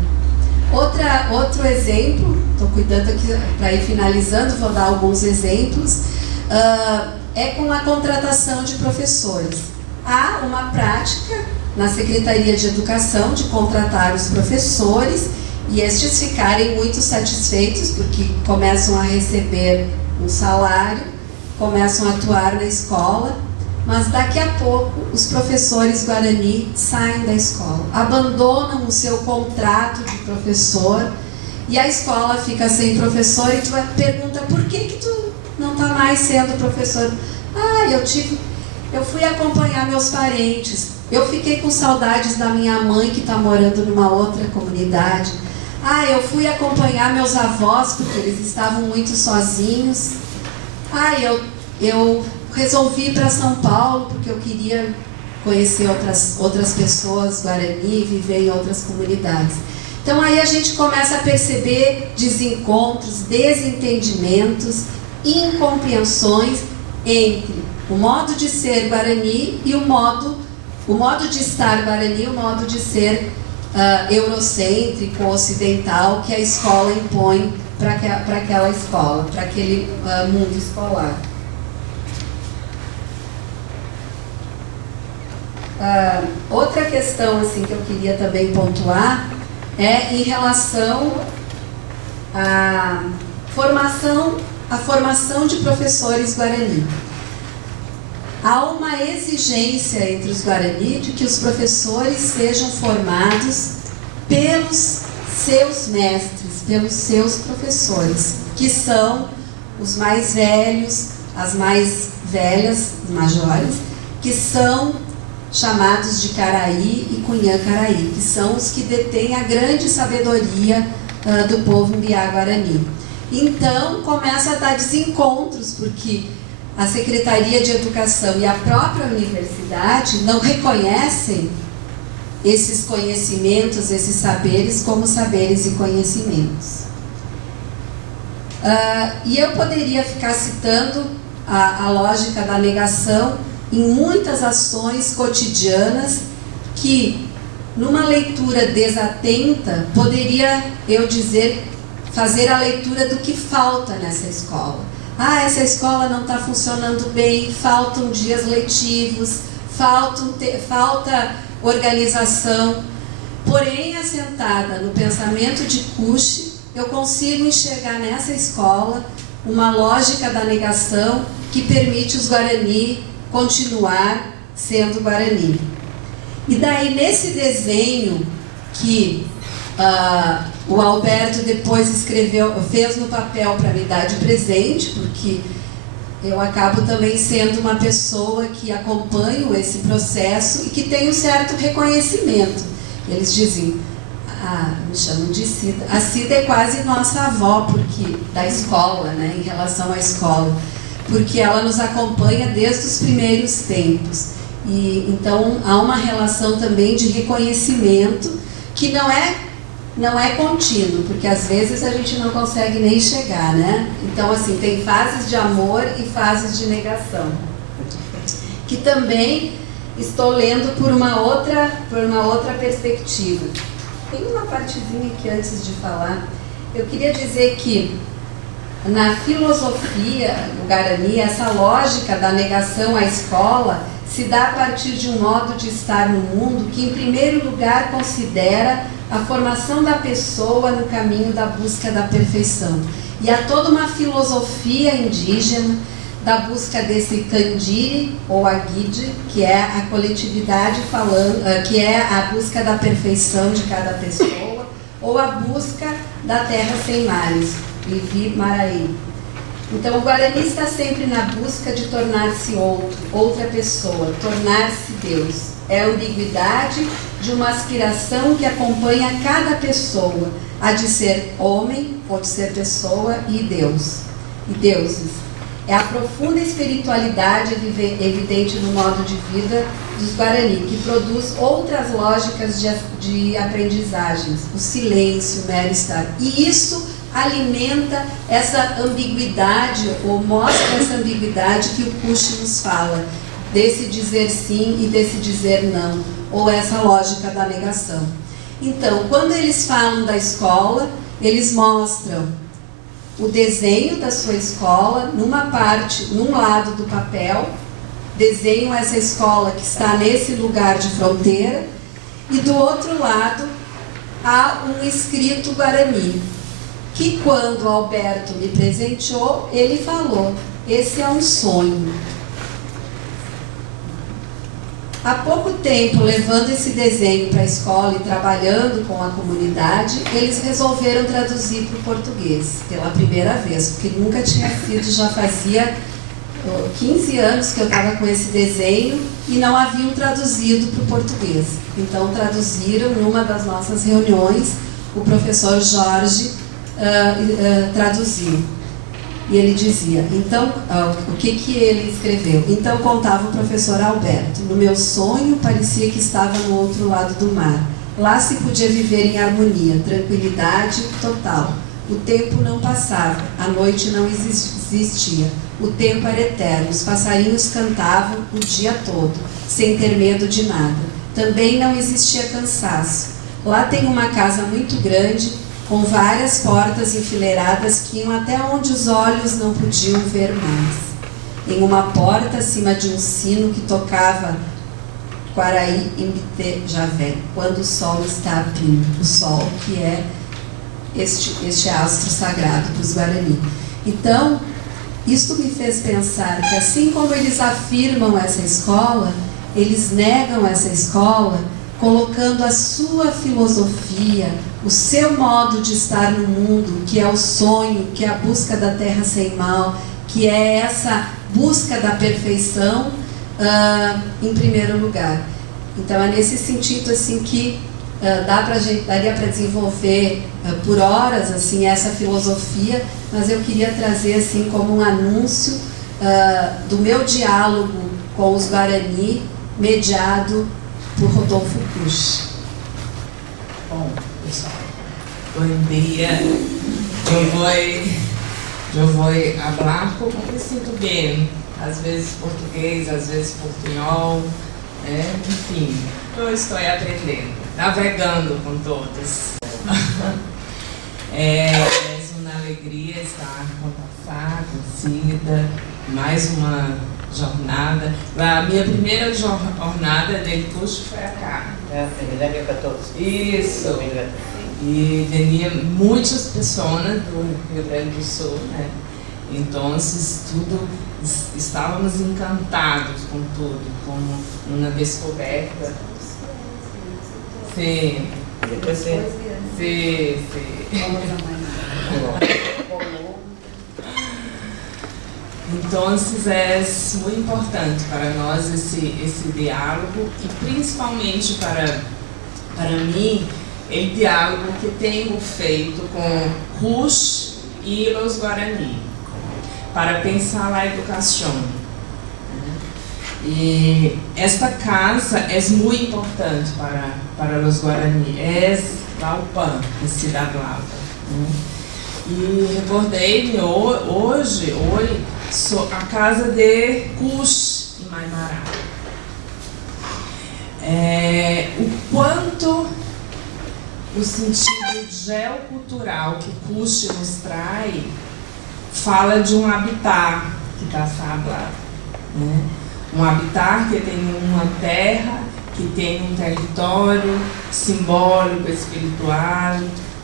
Outro exemplo, estou cuidando aqui para ir finalizando, vou dar alguns exemplos, é com a contratação de professores. Há uma prática na Secretaria de Educação de contratar os professores e estes ficarem muito satisfeitos porque começam a receber um salário, começam a atuar na escola, mas daqui a pouco os professores Guarani saem da escola, abandonam o seu contrato de professor e a escola fica sem professor e tu pergunta por que tu não está mais sendo professor? Eu fui acompanhar meus parentes, eu fiquei com saudades da minha mãe que está morando numa outra comunidade. Eu fui acompanhar meus avós porque eles estavam muito sozinhos. Eu resolvi ir para São Paulo porque eu queria conhecer outras pessoas Guarani, viver em outras comunidades. Então aí a gente começa a perceber desencontros, desentendimentos, incompreensões entre o modo de ser Guarani e o modo de estar Guarani, o modo de ser eurocêntrico, ocidental, que a escola impõe para aquela escola, para aquele mundo escolar. Outra questão assim, que eu queria também pontuar é em relação à formação de professores Guarani. há uma exigência entre os Guarani de que os professores sejam formados pelos seus mestres, pelos seus professores, que são os mais velhos, as mais velhas, majores, que são chamados de Caraí e Cunhã Caraí, que são os que detêm a grande sabedoria do povo Mbiá-Guarani. Então, começa a dar desencontros, porque a Secretaria de Educação e a própria universidade não reconhecem esses conhecimentos, esses saberes como saberes e conhecimentos. E eu poderia ficar citando a lógica da negação em muitas ações cotidianas que, numa leitura desatenta, poderia, eu dizer, fazer a leitura do que falta nessa escola. Essa escola não está funcionando bem, faltam dias letivos, falta organização. Porém, assentada no pensamento de Cushi, eu consigo enxergar nessa escola uma lógica da negação que permite os Guarani continuar sendo Guarani. E daí, nesse desenho que o Alberto depois fez no papel para me dar de presente, porque eu acabo também sendo uma pessoa que acompanho esse processo e que tem um certo reconhecimento. Eles dizem, me chamam de Cida. A Cida é quase nossa avó da escola, né, em relação à escola, porque ela nos acompanha desde os primeiros tempos. E então há uma relação também de reconhecimento que não é contínuo, porque às vezes a gente não consegue nem chegar, né? Então, assim, tem fases de amor e fases de negação, que também estou lendo por uma outra perspectiva. Tem uma partezinha aqui antes de falar. Eu queria dizer que na filosofia do Guarani, essa lógica da negação à escola se dá a partir de um modo de estar no mundo que, em primeiro lugar, considera a formação da pessoa no caminho da busca da perfeição. E há toda uma filosofia indígena da busca desse Candiri ou Aguide, que é a coletividade que é a busca da perfeição de cada pessoa, ou a busca da terra sem males, Livi Maraí. Então, o Guarani está sempre na busca de tornar-se outra pessoa, tornar-se Deus. É a ambiguidade de uma aspiração que acompanha cada pessoa, a de ser homem ou de ser pessoa e Deus, e deuses. É a profunda espiritualidade evidente no modo de vida dos Guarani, que produz outras lógicas de aprendizagens, o silêncio, o mero estar. E isso alimenta essa ambiguidade, ou mostra essa ambiguidade que o Cushi nos fala, desse dizer sim e desse dizer não, ou essa lógica da negação. Então, quando eles falam da escola, eles mostram o desenho da sua escola num lado do papel, desenham essa escola que está nesse lugar de fronteira, e do outro lado há um escrito Guarani, que quando o Alberto me presenteou, ele falou, esse é um sonho. Há pouco tempo, levando esse desenho para a escola e trabalhando com a comunidade, eles resolveram traduzir para o português, pela primeira vez, porque nunca tinha sido, já fazia 15 anos que eu estava com esse desenho e não haviam traduzido para o português. Então, traduziram numa das nossas reuniões, o professor Jorge traduziu. E ele dizia, então, o que ele escreveu? Então, contava o professor Alberto, no meu sonho parecia que estava no outro lado do mar. Lá se podia viver em harmonia, tranquilidade total. O tempo não passava, a noite não existia. O tempo era eterno, os passarinhos cantavam o dia todo, sem ter medo de nada. Também não existia cansaço. Lá tem uma casa muito grande, com várias portas enfileiradas que iam até onde os olhos não podiam ver mais. Em uma porta, acima de um sino que tocava Quaraí Imbite Javé, quando o sol está a pino. O sol que é este astro sagrado para os Guarani. Então, isto me fez pensar que assim como eles afirmam essa escola, eles negam essa escola, colocando a sua filosofia, o seu modo de estar no mundo, que é o sonho, que é a busca da terra sem mal, que é essa busca da perfeição, em primeiro lugar. Então é nesse sentido assim que daria para desenvolver por horas assim essa filosofia, mas eu queria trazer assim como um anúncio do meu diálogo com os Guarani, mediado por Rodolfo Kusch. Bom, pessoal, bom dia. Eu vou falar como me sinto bem, às vezes português, às vezes portunhol, enfim, eu estou aprendendo, navegando com todos. É uma alegria estar com Passar, com Cida, mais uma jornada. A minha primeira jornada dele curso foi cá. No ano 14. Isso. E vinha muitas pessoas do Rio Grande do Sul, né? Então, estávamos encantados com tudo, como uma descoberta. Sim. Sim. Então, é muito importante para nós esse diálogo e principalmente para mim, o diálogo que tenho feito com Kusch e os Guarani, para pensar a educação. E esta casa é muito importante para os Guarani, é o PAN, a cidade Lava. E recordei-me hoje a casa de Kusch em Maimará. O quanto o sentido geocultural que Kusch nos traz fala de um habitat que está sablado, né? Um habitat que tem uma terra, que tem um território simbólico, espiritual,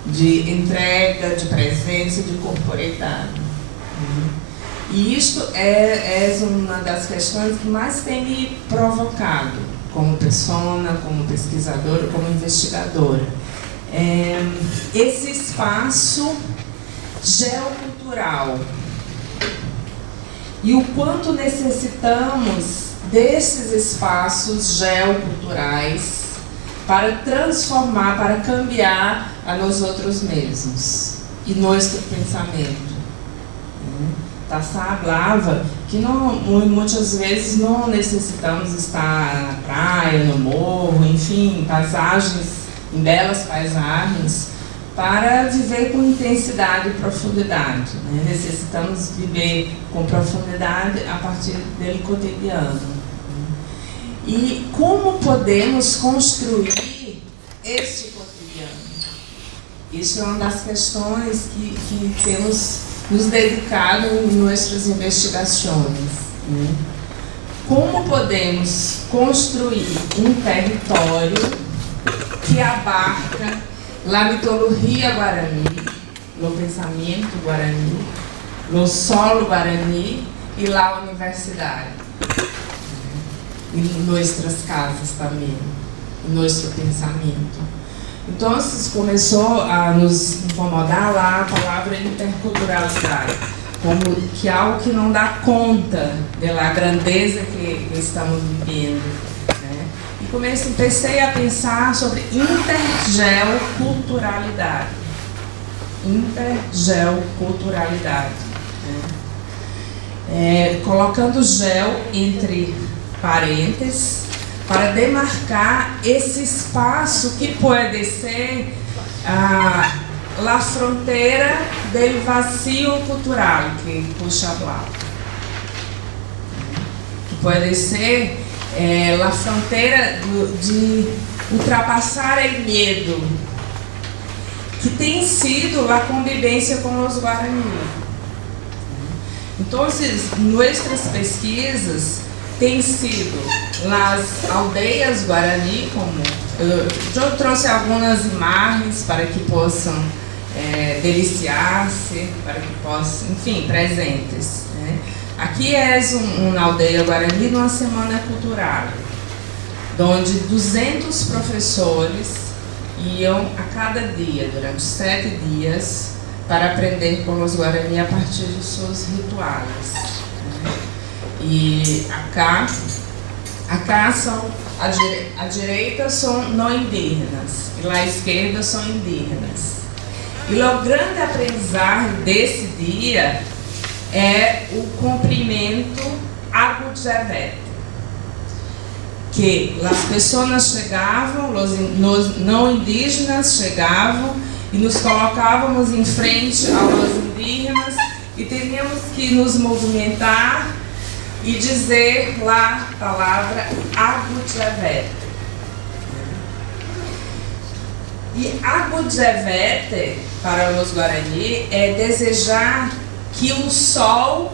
de entrega, de presença, de corporeidade. E isto é uma das questões que mais tem me provocado como persona, como pesquisadora, como investigadora. Esse espaço geocultural e o quanto necessitamos desses espaços geoculturais para transformar, para cambiar a nós outros mesmos e nosso pensamento. Tassá falava que muitas vezes não necessitamos estar na praia, no morro, enfim, em belas paisagens, para viver com intensidade e profundidade. Né? Necessitamos viver com profundidade a partir do cotidiano. E como podemos construir este cotidiano? Isso é uma das questões que temos nos dedicado em nossas investigações. Né? Como podemos construir um território que abarca a mitologia guarani, o pensamento guarani, o solo guarani e a universidade. Em nossas casas também, em nosso pensamento. Então, começou a nos incomodar lá a palavra interculturalidade, como que algo que não dá conta da grandeza que estamos vivendo. Né? E comecei a pensar sobre intergeoculturalidade. Intergeoculturalidade. Né? Colocando gel entre parênteses, para demarcar esse espaço que pode ser a fronteira do vazio cultural que Kusch falava. Que pode ser a fronteira de ultrapassar o medo, que tem sido a convivência com os Guarani. Então, nossas pesquisas têm sido nas aldeias Guarani, como eu trouxe algumas imagens para que possam deliciar-se, para que possam, enfim, presentes. Né? Aqui é uma aldeia guarani numa semana cultural, onde 200 professores iam a cada dia, durante 7 dias, para aprender com os guarani a partir de seus rituais. Né? E acá são, à direita são não indígenas, e lá à esquerda são indígenas. E o grande aprendizagem desse dia é o cumprimento Agudjevete, que as pessoas chegavam, os não indígenas chegavam e nos colocávamos em frente aos indígenas e teríamos que nos movimentar e dizer lá a palavra Agudjevete. E Agudjevete, para os Guarani, é desejar que o sol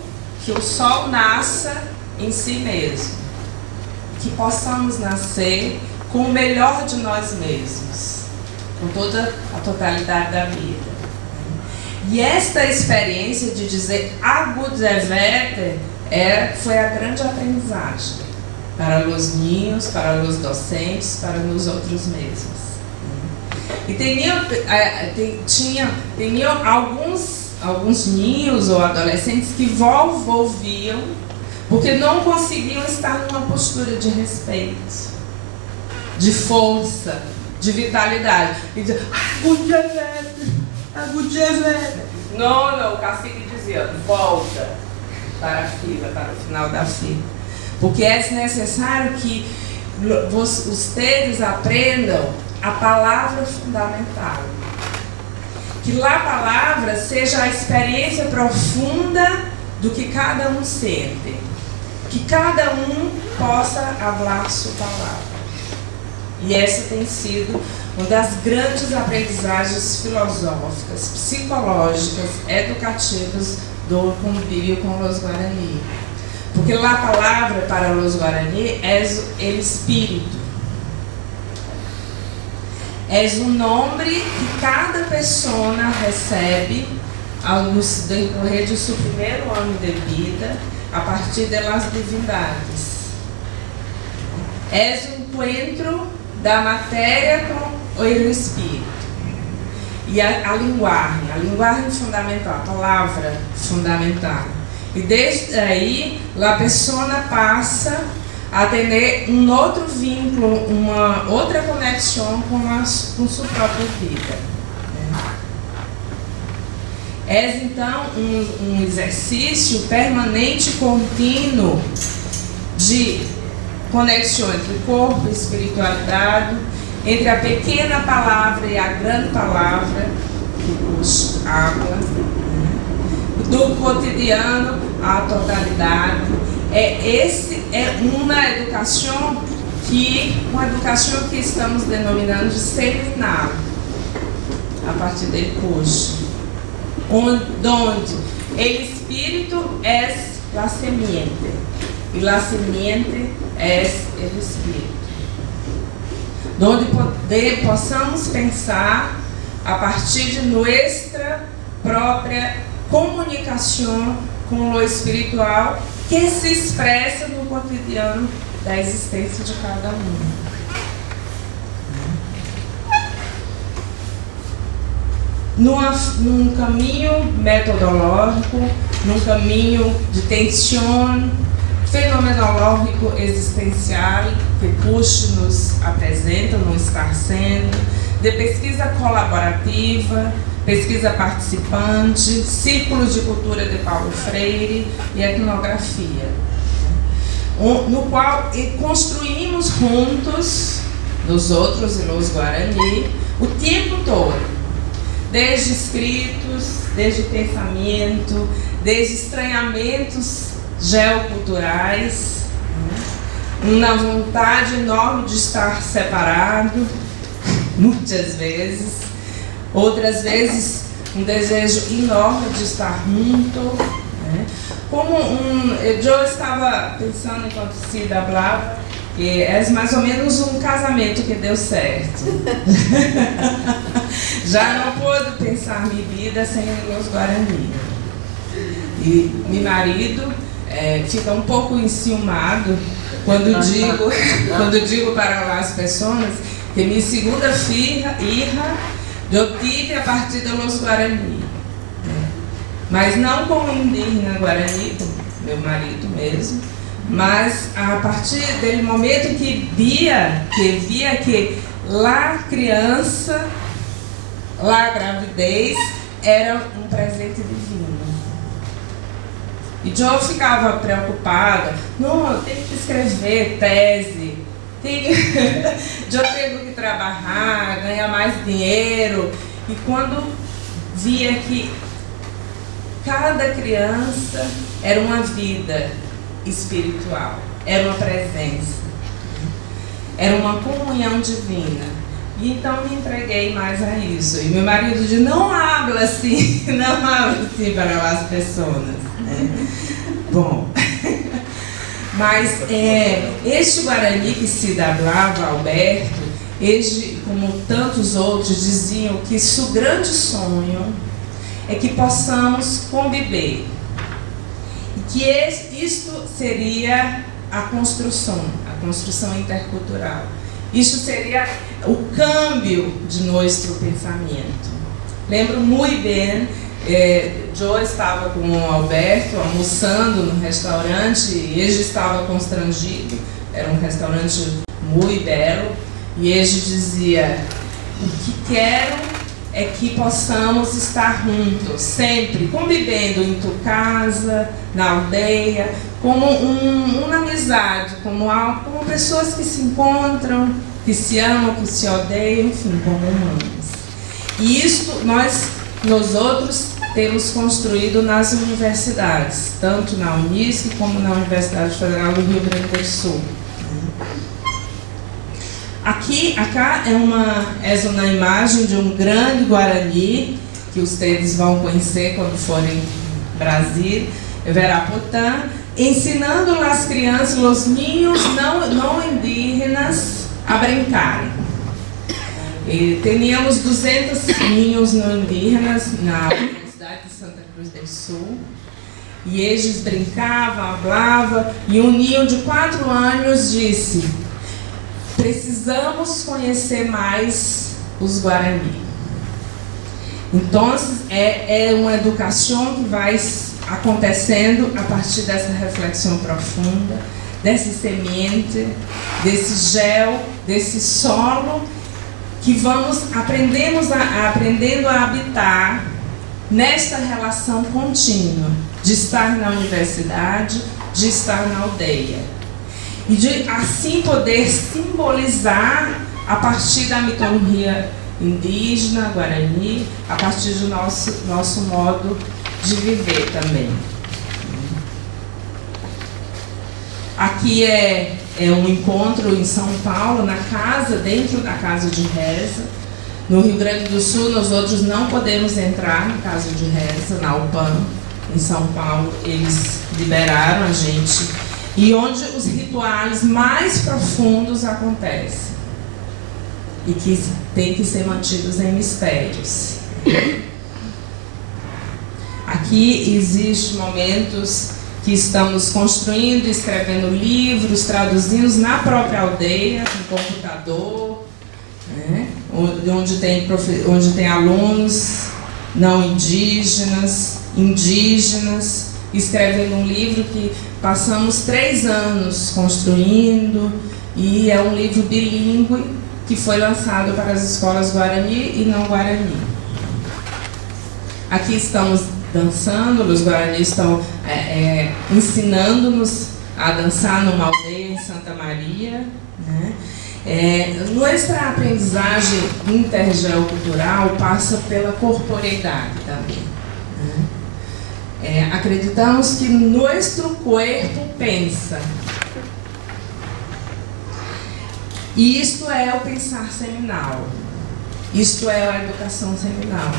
nasça em si mesmo. Que possamos nascer com o melhor de nós mesmos, com toda a totalidade da vida. E esta experiência de dizer Agudjevete foi a grande aprendizagem para os ninhos, para os docentes, para nós outros mesmos. E tinha alguns ninhos ou adolescentes que volviam porque não conseguiam estar numa postura de respeito, de força, de vitalidade. E diziam, Agudjevete. Não, o cacique dizia, volta para a fila, para o final da fila. Porque é necessário que vocês aprendam a palavra fundamental. Que a palavra seja a experiência profunda do que cada um sente. Que cada um possa falar sua palavra. E essa tem sido uma das grandes aprendizagens filosóficas, psicológicas, educativas do convívio com os Guarani. Porque a palavra para os Guarani é o espírito. É um nome que cada pessoa recebe ao decorrer de seu primeiro ano de vida, a partir das divindades. É o encontro da matéria com o espírito. E a linguagem fundamental, a palavra fundamental. E desde aí, a pessoa passa a ter um outro vínculo, uma outra conexão com sua própria vida. É então um exercício permanente, contínuo, de conexão entre corpo e espiritualidade, entre a pequena palavra e a grande palavra, que puxa água, do cotidiano à totalidade. É uma educação que estamos denominando de seminar, a partir dele puxa. Onde o espírito é a semente e a semente é o espírito. Onde possamos pensar a partir de nossa própria comunicação com o espiritual que se expressa no cotidiano da existência de cada um. Num caminho metodológico, num caminho de tensão fenomenológico existencial que Push nos apresenta, no Estar Sendo, de pesquisa colaborativa, pesquisa participante, círculos de cultura de Paulo Freire e etnografia, no qual construímos juntos, nos outros e nos Guarani, o tempo todo. Desde escritos, desde pensamento, desde estranhamentos geoculturais, uma vontade enorme de estar separado, muitas vezes, outras vezes um desejo enorme de estar junto. Como eu estava pensando enquanto Cida falava, que é mais ou menos um casamento que deu certo. Já não puedo pensar minha vida sem os Guarani. E meu marido fica um pouco enciumado quando digo para as pessoas que minha segunda filha eu tive a partir dos Guarani. Mas não como indígena Guarani, meu marido mesmo, mas a partir do momento que via que lá criança, lá a gravidez era um presente divino. E eu ficava preocupada, não, eu tenho que escrever tese, eu tenho que trabalhar, ganhar mais dinheiro. E quando via que cada criança era uma vida espiritual, era uma presença, era uma comunhão divina. E então me entreguei mais a isso. E meu marido disse, não habla assim para as pessoas. Bom, mas este Guarani que se hablava, Alberto, este, como tantos outros, diziam que seu grande sonho é que possamos conviver. E que isto seria a construção intercultural. Isso seria o câmbio de nosso pensamento. Lembro muito bem, eu estava com o Alberto almoçando no restaurante e ele estava constrangido. Era um restaurante muito belo e ele dizia: o que quero é que possamos estar juntos, sempre convivendo em tua casa, na aldeia, como uma amizade, como pessoas que se encontram, que se amam, que se odeiam, enfim, como humanos. E isso nós outros temos construído nas universidades, tanto na Unisc como na Universidade Federal do Rio Grande do Sul. Cá é uma imagem de um grande Guarani, que vocês vão conhecer quando forem em Brasília, Verapotã, ensinando as crianças, os ninhos não indígenas, a brincarem. E teníamos 200 ninhos não indígenas na Universidade de Santa Cruz do Sul. E eles brincavam, falavam, e um ninho de 4 anos disse: precisamos conhecer mais os Guarani. Então, é uma educação que vai acontecendo a partir dessa reflexão profunda, dessa semente, desse gel, desse solo, que vamos aprendendo a habitar nesta relação contínua, de estar na universidade, de estar na aldeia. E de assim poder simbolizar a partir da mitologia indígena, Guarani, a partir do nosso modo de viver também. Aqui é um encontro em São Paulo, dentro da casa de reza. No Rio Grande do Sul, nós outros não podemos entrar na casa de reza, na UPAM. Em São Paulo, eles liberaram a gente. E onde os rituais mais profundos acontecem. E que têm que ser mantidos em mistérios. Aqui existem momentos que estamos construindo, escrevendo livros, traduzindo na própria aldeia, no computador, né? onde tem alunos não indígenas, escrevendo um livro que passamos 3 anos construindo, e é um livro bilíngue que foi lançado para as escolas Guarani e não Guarani. Aqui estamos dançando, os Guarani estão ensinando-nos a dançar numa aldeia em Santa Maria, né? Nossa aprendizagem intergeocultural passa pela corporeidade também. Né? Acreditamos que nosso corpo pensa. E isto é o pensar seminal. Isto é a educação seminal.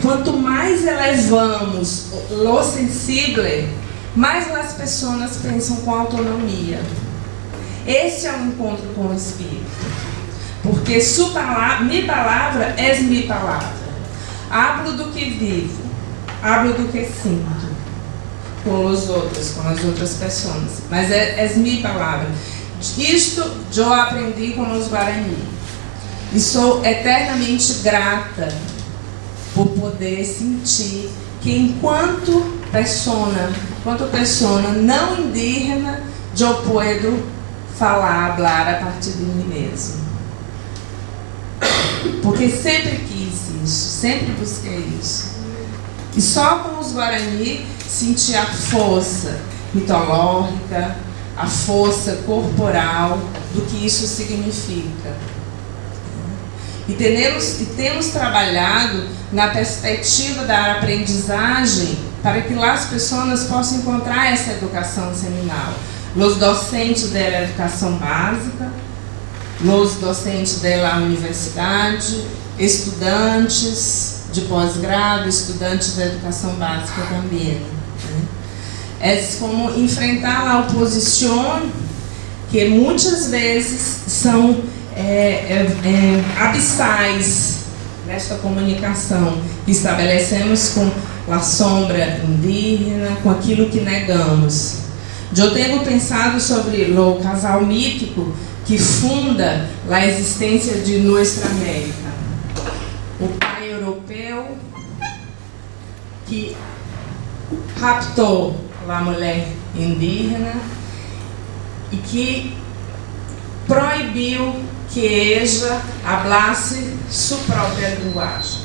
Quanto mais elevamos o sensível, mais as pessoas pensam com autonomia. Este é um encontro com o Espírito. Porque minha palavra é minha palavra. hablo do que vivo, hablo do que sinto com os outros, com as outras pessoas. Mas é minha palavra. Isto eu aprendi com os Guarani. E sou eternamente grata por poder sentir que enquanto pessoa não indígena, eu posso falar a partir de mim mesmo. Porque sempre quis isso, sempre busquei isso. E só com os Guarani senti a força mitológica, a força corporal do que isso significa. E temos trabalhado na perspectiva da aprendizagem para que lá as pessoas possam encontrar essa educação seminal. Os docentes da educação básica, os docentes da universidade, estudantes de pós-grado, estudantes da educação básica também. É como enfrentar a oposição, que muitas vezes são abissais nesta comunicação que estabelecemos com a sombra indígena, com aquilo que negamos. Eu tenho pensado sobre o casal mítico que funda a existência de Nuestra América. O pai europeu que raptou a mulher indígena e que proibiu que ella hablasse sua própria linguagem.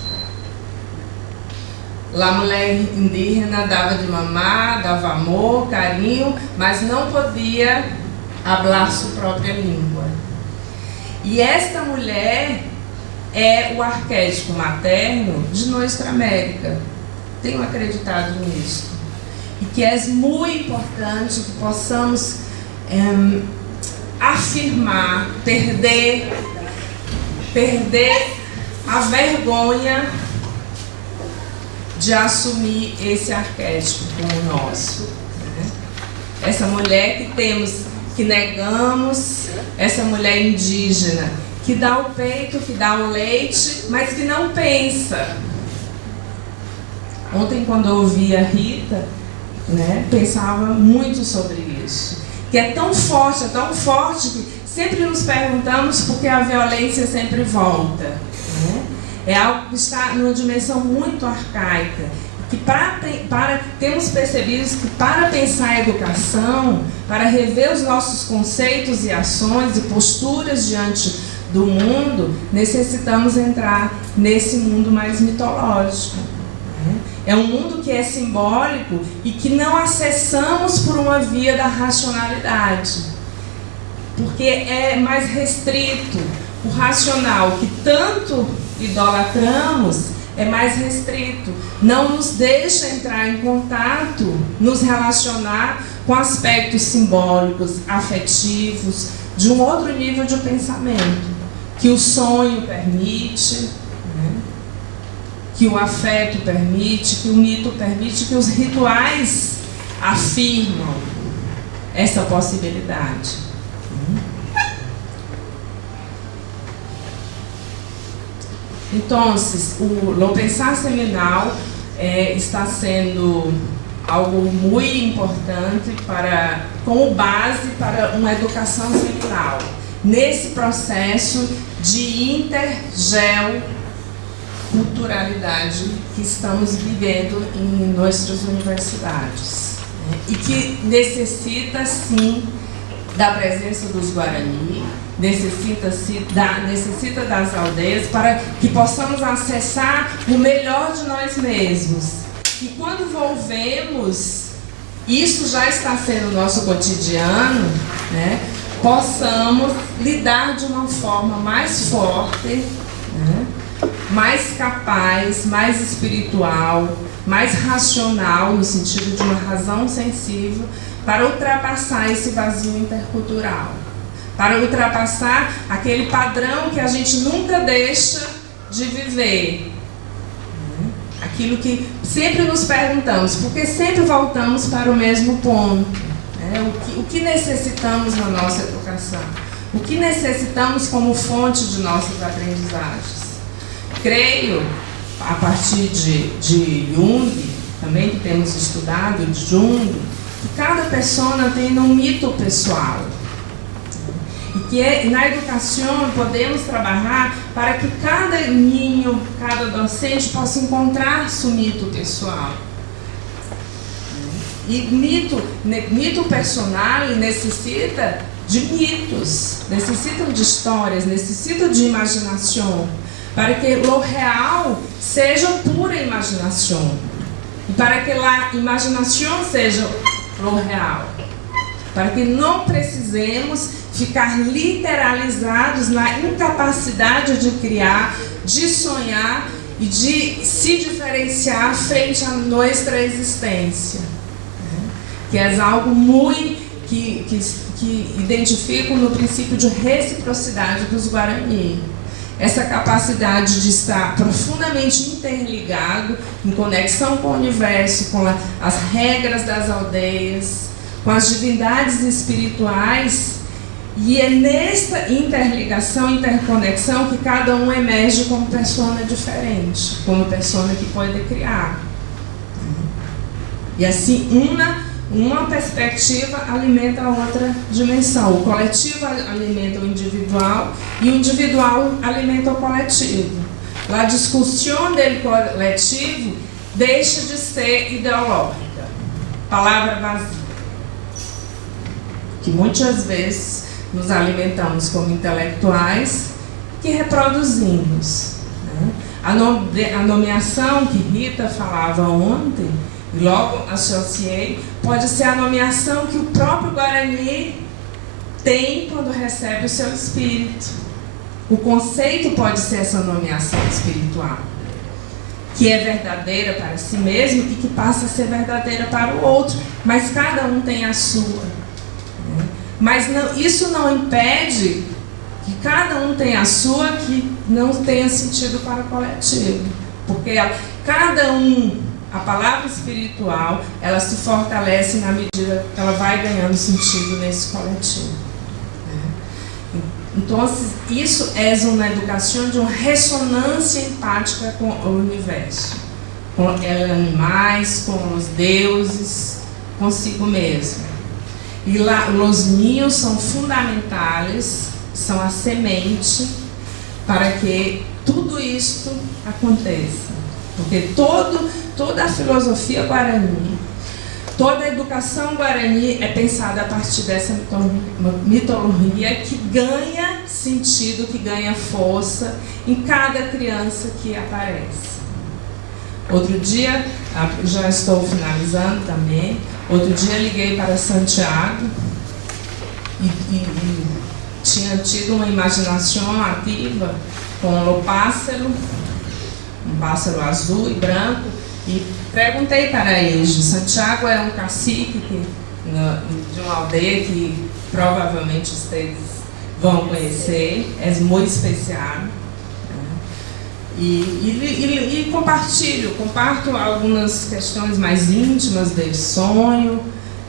A mulher indígena dava de mamar, dava amor, carinho, mas não podia falar sua própria língua. E esta mulher é o arquétipo materno de Nuestra América. Tenho acreditado nisso. E que é muito importante que possamos afirmar, perder a vergonha de assumir esse arquétipo como nosso. Essa mulher que negamos, essa mulher indígena que dá o peito, que dá o leite, mas que não pensa. Ontem, quando eu ouvi a Rita, pensava muito sobre isso. Que é tão forte que sempre nos perguntamos por que a violência sempre volta. É algo que está numa dimensão muito arcaica. Que temos percebido que para pensar a educação, para rever os nossos conceitos e ações e posturas diante do mundo, necessitamos entrar nesse mundo mais mitológico. É um mundo que é simbólico e que não acessamos por uma via da racionalidade, porque é mais restrito. O racional que tanto idolatramos é mais restrito, não nos deixa entrar em contato, nos relacionar com aspectos simbólicos, afetivos, de um outro nível de pensamento, que o sonho permite, que o afeto permite, que o mito permite, que os rituais afirmam essa possibilidade. Então, o pensar seminal está sendo algo muito importante como base para uma educação seminal, nesse processo de intergeoculturalidade que estamos vivendo em nossas universidades, e que necessita, sim, da presença dos Guarani, necessita das aldeias, para que possamos acessar o melhor de nós mesmos. E quando volvemos, isso já está sendo nosso cotidiano, possamos lidar de uma forma mais forte, mais capaz, mais espiritual, mais racional, no sentido de uma razão sensível, para ultrapassar esse vazio intercultural, para ultrapassar aquele padrão que a gente nunca deixa de viver. Aquilo que sempre nos perguntamos, porque sempre voltamos para o mesmo ponto. O que necessitamos na nossa educação? O que necessitamos como fonte de nossas aprendizagens? Creio a partir de Jung, também que temos estudado, de Jung, que cada pessoa tem um mito pessoal. E que na educação podemos trabalhar para que cada ninho, cada docente possa encontrar seu mito pessoal. E mito personal necessita de mitos, necessita de histórias, necessita de imaginação, para que o real seja pura imaginação. E para que a imaginação seja o real. Para que não precisemos ficar literalizados na incapacidade de criar, de sonhar e de se diferenciar frente à nossa existência. Que é algo muito que identifico no princípio de reciprocidade dos Guarani. Essa capacidade de estar profundamente interligado, em conexão com o universo, com as regras das aldeias, com as divindades espirituais, e é nessa interligação, interconexão, que cada um emerge como persona diferente, como persona que pode criar. E assim, uma perspectiva alimenta a outra dimensão. O coletivo alimenta o individual e o individual alimenta o coletivo. A discussão do coletivo deixa de ser ideológica. Palavra vazia. Que muitas vezes nos alimentamos como intelectuais que reproduzimos. A nomeação que Rita falava ontem, e logo associei, pode ser a nomeação que o próprio Guarani tem quando recebe o seu espírito. O conceito pode ser essa nomeação espiritual, que é verdadeira para si mesmo e que passa a ser verdadeira para o outro, mas cada um tem a sua. Mas não, isso não impede que cada um tenha a sua, que não tenha sentido para o coletivo, porque cada um, a palavra espiritual, ela se fortalece na medida que ela vai ganhando sentido nesse coletivo. Então, isso é uma educação de uma ressonância empática com o universo, com os animais, com os deuses, consigo mesmo. E lá, os ninhos são fundamentais, são a semente para que tudo isto aconteça. Porque toda a filosofia guarani, toda a educação guarani é pensada a partir dessa mitologia que ganha sentido, que ganha força em cada criança que aparece. Outro dia, já estou finalizando também, outro dia liguei para Santiago e tinha tido uma imaginação ativa com o pássaro, um pássaro azul e branco, e perguntei para eles. Santiago é um cacique de uma aldeia que provavelmente vocês vão conhecer, é muito especial. E comparto algumas questões mais íntimas desse sonho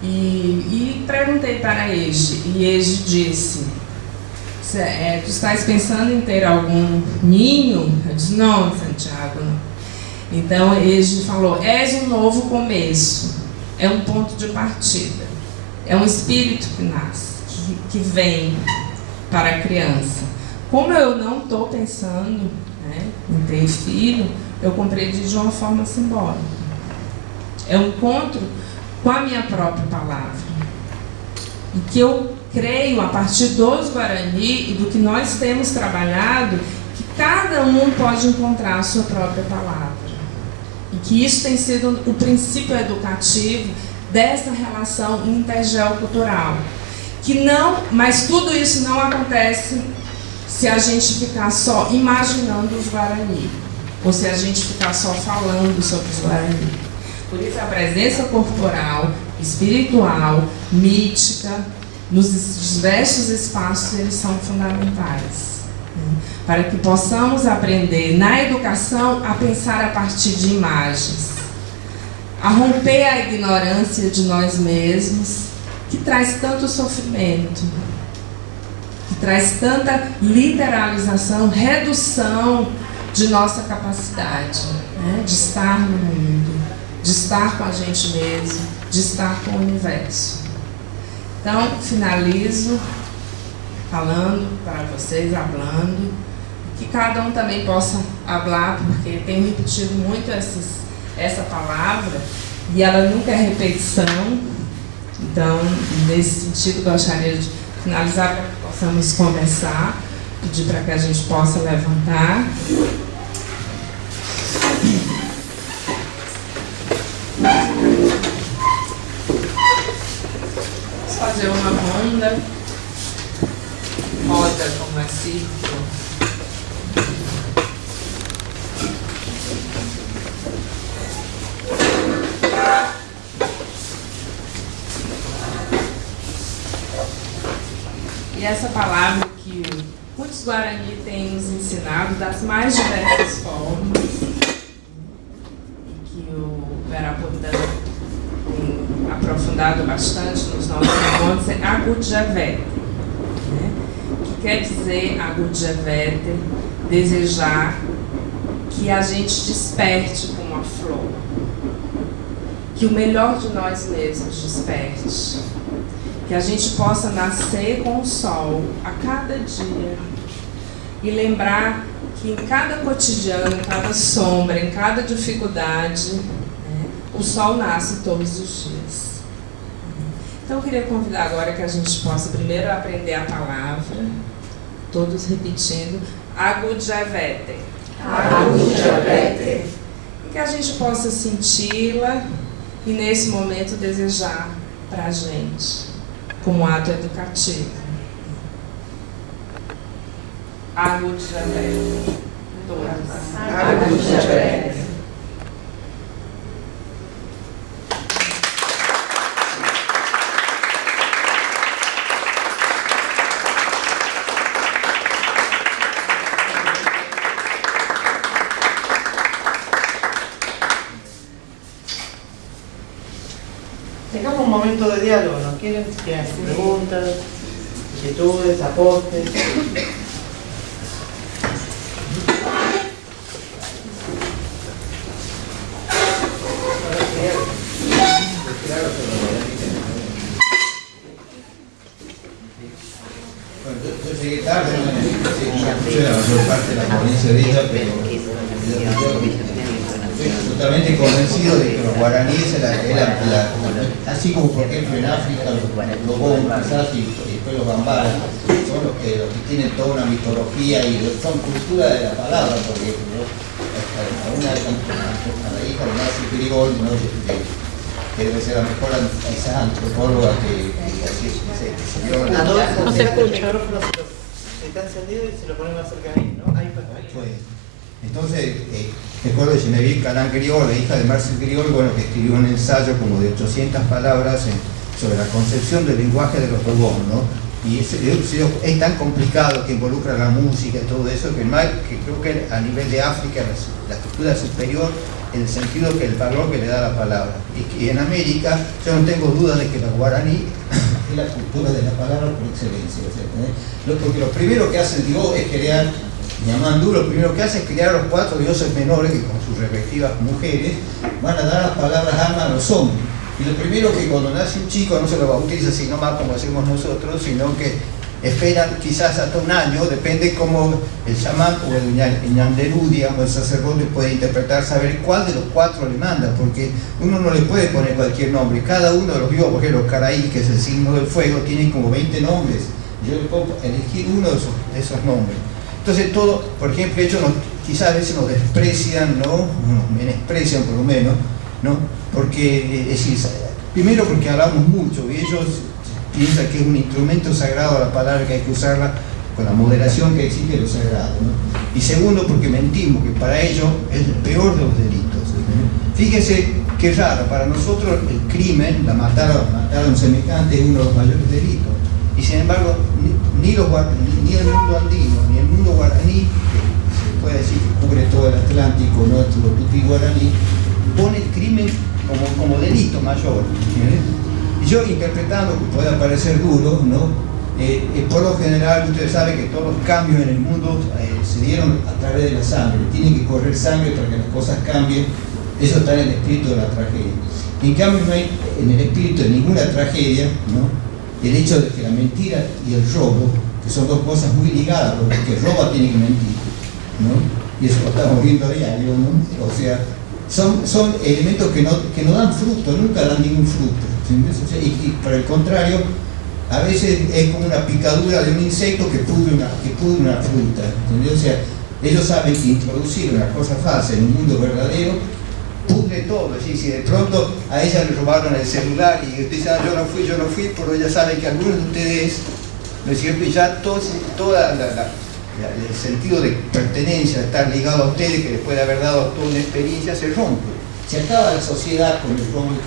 e perguntei para Ege, e Ege disse: tu estás pensando em ter algum ninho? Eu disse: não, Santiago, não. Então Ege falou: és um novo começo, é um ponto de partida, é um espírito que nasce, que vem para a criança. Como eu não estou pensando em ter filho, eu compreendi de uma forma simbólica. É um encontro com a minha própria palavra. E que eu creio, a partir dos Guarani e do que nós temos trabalhado, que cada um pode encontrar a sua própria palavra. E que isso tem sido o princípio educativo dessa relação intergeocultural. Mas tudo isso não acontece se a gente ficar só imaginando os Guarani, ou se a gente ficar só falando sobre os Guarani. Por isso a presença corporal, espiritual, mítica, nos diversos espaços, eles são fundamentais. Para que possamos aprender na educação a pensar a partir de imagens, a romper a ignorância de nós mesmos, que traz tanto sofrimento, que traz tanta literalização, redução de nossa capacidade, né? De estar no mundo, de estar com a gente mesmo, de estar com o universo. Então, finalizo falando para vocês, hablando, que cada um também possa falar, porque tenho repetido muito essa palavra e ela nunca é repetição. Então, nesse sentido, gostaria de finalizar para que possamos conversar, pedir para que a gente possa levantar. Vamos fazer uma ronda, roda como é círculo. E essa palavra que muitos Guarani têm nos ensinado das mais diversas formas, que o Verapotã tem aprofundado bastante nos nossos encontros, é Agudjavete, né? Que quer dizer Agudjavete, desejar que a gente desperte como a flor, que o melhor de nós mesmos desperte, que a gente possa nascer com o sol a cada dia e lembrar que em cada cotidiano, em cada sombra, em cada dificuldade, né, o sol nasce todos os dias. Então eu queria convidar agora que a gente possa primeiro aprender a palavra, todos repetindo, Agudjavete. Agudjavete. E que a gente possa senti-la e nesse momento desejar para a gente, como ato educativo. Agudjavete. Todos. Agudjavete. Tengamos un momento de diálogo, ¿no quieren? ¿Tienen preguntas, inquietudes, aportes? Bueno, yo llegué tarde, no escuché la mayor parte de la ponencia de ella, pero estoy totalmente convencido de que los guaraníes, así como por ejemplo en África los bongos quizás y después los bambaras, son los que tienen toda una mitología y son cultura de la palabra, porque a la hija de Marcy Grigol, ¿no? que debe ser la mejor quizás antropóloga que así se vio en no se escucha. El micrófono está encendido y se lo ponemos más cerca de mí, ¿no? Ahí está. Entonces, recuerdo de Genevieve Canán Grigol, la hija de Marcel Grigol, bueno, que escribió un ensayo como de 800 palabras sobre la concepción del lenguaje de los Dogón, ¿no? Y es tan complicado que involucra la música y todo eso, que creo que a nivel de África la cultura superior en el sentido que el valor que le da la palabra. Y en América yo no tengo duda de que la guaraní es la cultura de la palabra por excelencia, ¿sí? Porque lo primero que hacen Dios es crear, Ñamandú lo primero que hace es crear a los 4 dioses menores que con sus respectivas mujeres van a dar las palabras alma a los hombres. Y lo primero que cuando nace un chico no se lo bautiza así nomás como hacemos nosotros, sino que esperan quizás hasta un año, depende cómo el chamán o el ñanderú, digamos, el sacerdote puede interpretar, saber cuál de los 4 le manda, porque uno no le puede poner cualquier nombre. Cada uno de los dioses, por ejemplo, Caraí, que es el signo del fuego, tiene como 20 nombres. Yo le puedo elegir uno de esos nombres. Entonces todo, por ejemplo, ellos quizás a veces nos desprecian, ¿no? Nos menosprecian por lo menos, ¿no? Porque, es decir, primero porque hablamos mucho y ellos piensan que es un instrumento sagrado la palabra, que hay que usarla con la moderación que exige lo sagrado, ¿no? Y segundo porque mentimos, que para ellos es el peor de los delitos. Fíjese qué raro, para nosotros el crimen, matar a un semejante es uno de los mayores delitos. Y sin embargo, ni el mundo andino, ni el mundo guaraní, que se puede decir que cubre todo el Atlántico, ¿no? Todo tutí guaraní, pone el crimen como delito mayor. Y yo, interpretando, que puede parecer duro, ¿no? Por lo general, ustedes saben que todos los cambios en el mundo se dieron a través de la sangre. Tiene que correr sangre para que las cosas cambien. Eso está en el espíritu de la tragedia. En cambio, no hay en el espíritu de ninguna tragedia, ¿no?, el hecho de que la mentira y el robo, que son dos cosas muy ligadas, porque el que roba tiene que mentir, ¿no? Y eso lo estamos viendo a diario, ¿no? O sea, son elementos que no dan fruto, nunca dan ningún fruto, ¿entiendes? O sea, y por el contrario, a veces es como una picadura de un insecto que pudre una fruta, ¿entiendes? O sea, ellos saben que introducir una cosa falsa en un mundo verdadero pudre todo. Es decir, si de pronto a ella le robaron el celular y usted dice, yo no fui, pero ella sabe que algunos de ustedes, ¿no es cierto? Y ya todo el sentido de pertenencia, de estar ligado a ustedes, que después de haber dado toda una experiencia, se rompe. Se acaba la sociedad con el robo y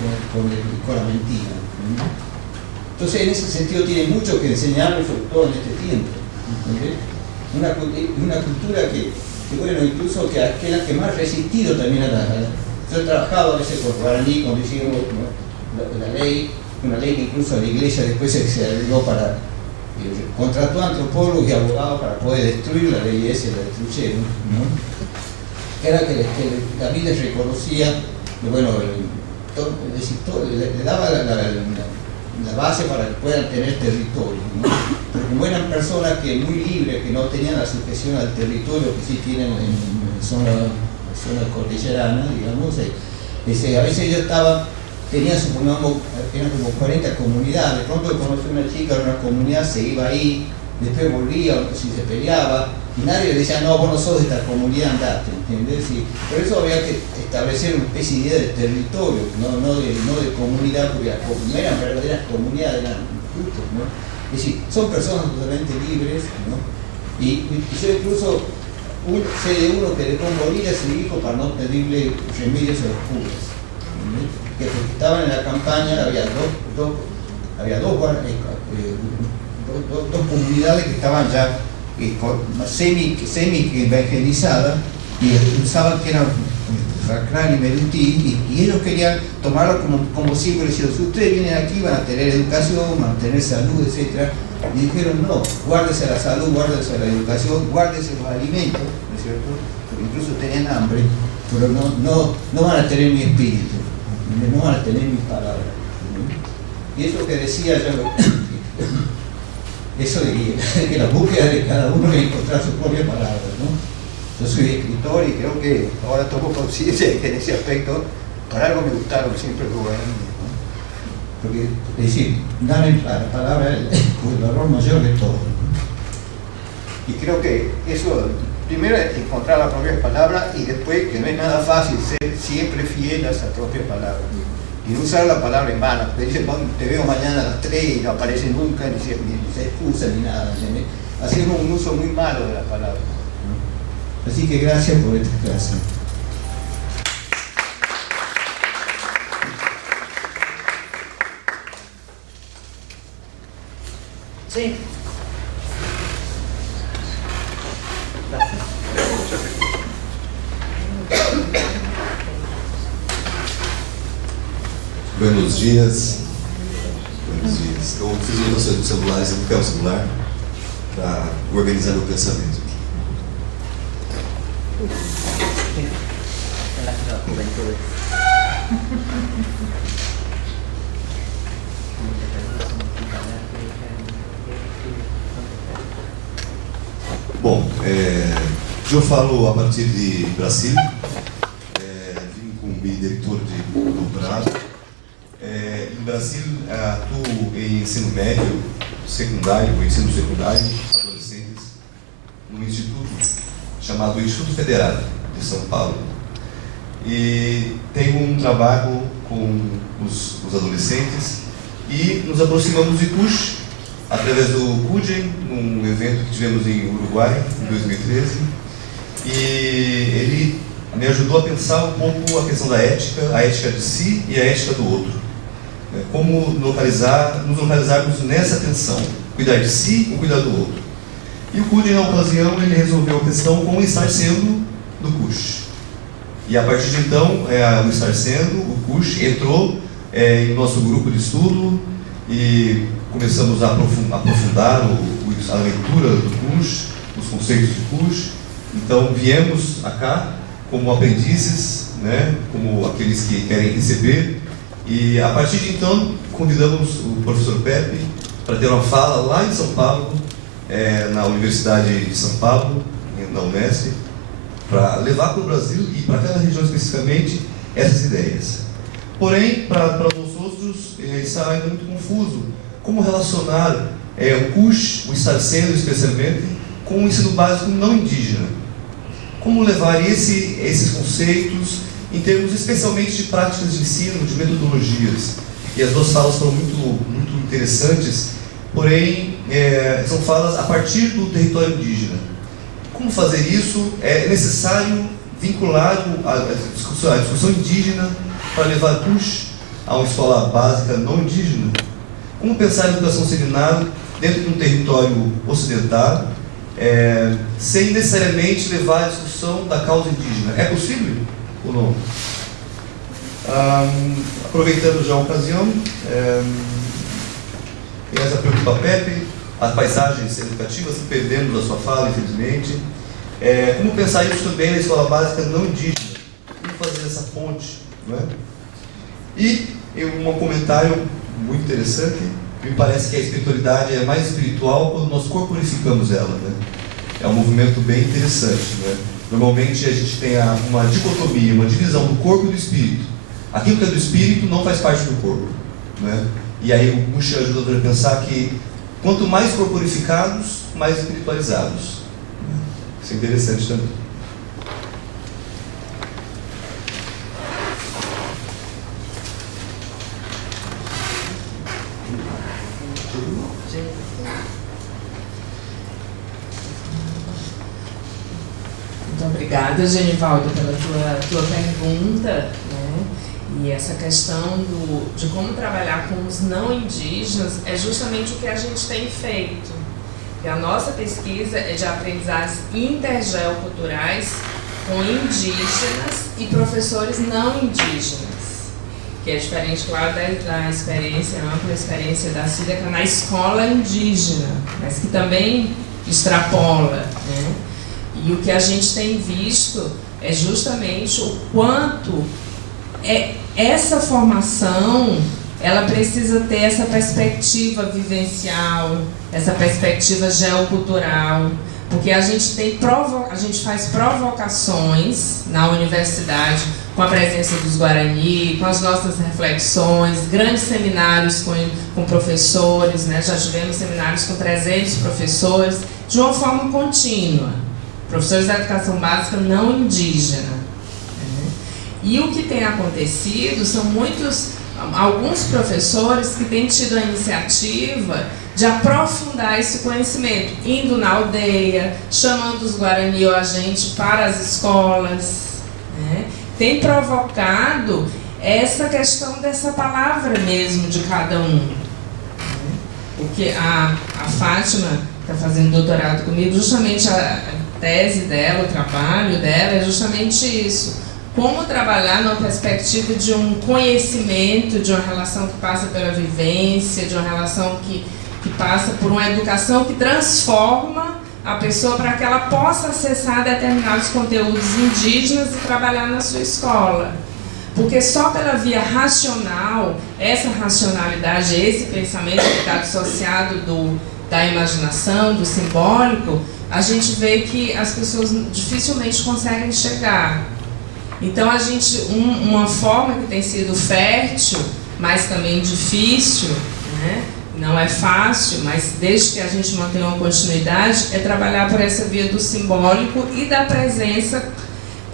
con la mentira, ¿no? Entonces, en ese sentido tiene mucho que enseñarnos, sobre todo en este tiempo, ¿entendés? Una cultura que bueno, incluso que es la que más ha resistido también a la... Yo he trabajado a veces por guaraní, cuando hicimos, ¿no?, la ley, una ley que incluso la iglesia después se arregló para... contrató a antropólogos y abogados para poder destruir la ley esa, la destruyeron, ¿no? Era que David les reconocía, bueno, le daba la base para que puedan tener territorio, ¿no? Pero como eran personas que muy libres, que no tenían la sujeción al territorio que sí tienen en zona cordillerana, digamos, a veces ellos tenían, supongamos, eran como 40 comunidades. De pronto conoció una chica de una comunidad, se iba ahí, después volvía, si se peleaba, y nadie le decía, no, vos no sos de esta comunidad, andate, ¿entendés? Y por eso había que establecer una especie de idea de territorio, no de comunidad, porque no eran verdaderas comunidades, eran grupos, ¿no? Es decir, son personas totalmente libres, ¿no? Y yo incluso sé de uno que dejó morir a su hijo para no pedirle remedios a los curas, ¿no? Que estaban en la campaña, había dos comunidades que estaban ya semi evangelizadas y pensaban que eran Racrán y Merutí, y ellos querían tomarlo como símbolo, diciendo, si ustedes vienen aquí van a tener educación, van a tener salud, etc. Y dijeron, no, guárdese la salud, guárdese la educación, guárdese los alimentos, ¿no es cierto? Porque incluso tenían hambre, pero no van a tener mi espíritu, no van a tener mis palabras, ¿no? Y eso que decía yo, eso de que la búsqueda de cada uno es encontrar sus propias palabras, ¿no? Yo soy escritor y creo que ahora tomo conciencia de que en ese aspecto, para algo me gustaron siempre los guaraníes, ¿no? Porque, es decir, dan la palabra el valor mayor de todo, ¿no? Y creo que eso, primero es encontrar la propia palabra y después, que no es nada fácil, ser siempre fiel a esa propia palabra. Y no usar la palabra en vano, porque dicen, te veo mañana a las 3 y no aparece nunca, ni se excusa ni nada, ¿entiendes? Hacemos un uso muy malo de la palabra, ¿no? Así que gracias por esta clase. Sí. Buenos dias. Buenos dias. Eu fiz anotações dos celulares, eu não quero o celular para organizar meu pensamento. Bom, eu falo a partir de Brasília, vim como diretor do Brado. Em Brasília, atuo em ensino médio, secundário, ensino secundário, adolescentes, num instituto chamado Instituto Federal de São Paulo. E tenho um trabalho com os adolescentes e nos aproximamos de CUSH através do CUDEM, num evento que tivemos em Uruguai, em 2013, e ele me ajudou a pensar um pouco a questão da ética, a ética de si e a ética do outro. Como nos localizarmos nessa tensão, cuidar de si ou cuidar do outro. E o CUDEM, na ocasião, ele resolveu a questão com o estar sendo do CUSH. E a partir de então, o estar sendo, o CUSH entrou em nosso grupo de estudo e começamos a aprofundar a leitura do Cush, os conceitos do Cush. Então viemos acá como aprendizes, né, como aqueles que querem receber, e a partir de então convidamos o professor Pepe para ter uma fala lá em São Paulo, na Universidade de São Paulo, na Unesp, para levar para o Brasil e para aquela região especificamente essas ideias. Porém, para nós outros, está ainda muito confuso como relacionar o Cush, o estar sendo especialmente, com o ensino básico não indígena. Como levar esses conceitos em termos especialmente de práticas de ensino, de metodologias. E as duas falas foram muito interessantes, porém são falas a partir do território indígena. Como fazer isso? É necessário vincular a discussão indígena para levar Cush a uma escola básica não indígena? Como pensar a educação seminário dentro de um território ocidental, sem necessariamente levar a discussão da causa indígena? É possível ou não? Aproveitando já a ocasião, essa preocupa a Pepe, as paisagens educativas, que perdemos a sua fala, infelizmente. Como pensar isso também na escola básica não indígena? Como fazer essa ponte? Não é? E um comentário muito interessante, me parece que a espiritualidade é mais espiritual quando nós corporificamos ela, né? É um movimento bem interessante, né? Normalmente a gente tem uma dicotomia, uma divisão do corpo e do espírito. Aquilo que é do espírito não faz parte do corpo, né? E aí o Cush ajuda a pensar que quanto mais corporificados, mais espiritualizados. Isso é interessante também. Muito obrigada, Genivaldo, pela tua pergunta, né? E essa questão de como trabalhar com os não indígenas é justamente o que a gente tem feito. E a nossa pesquisa é de aprendizagens intergeoculturais com indígenas e professores não indígenas, que é diferente, claro, da experiência, ampla experiência da Cílica na escola indígena, mas que também extrapola, né? E o que a gente tem visto é justamente o quanto essa formação, ela precisa ter essa perspectiva vivencial, essa perspectiva geocultural, porque a gente faz provocações na universidade com a presença dos Guarani, com as nossas reflexões, grandes seminários com professores, né? Já tivemos seminários com 300 professores, de uma forma contínua. Professores da educação básica não indígena. E o que tem acontecido são alguns professores que têm tido a iniciativa de aprofundar esse conhecimento, indo na aldeia, chamando os Guarani ou a gente para as escolas, né? Tem provocado essa questão dessa palavra mesmo de cada um. Né? Porque a Fátima está fazendo doutorado comigo, justamente a tese dela, o trabalho dela é justamente isso. Como trabalhar numa perspectiva de um conhecimento, de uma relação que passa pela vivência, de uma relação que passa por uma educação que transforma a pessoa para que ela possa acessar determinados conteúdos indígenas e trabalhar na sua escola. Porque só pela via racional, essa racionalidade, esse pensamento que está dissociado da imaginação, do simbólico, a gente vê que as pessoas dificilmente conseguem chegar. Então, uma forma que tem sido fértil, mas também difícil, né? Não é fácil, mas desde que a gente mantenha uma continuidade, é trabalhar por essa via do simbólico e da presença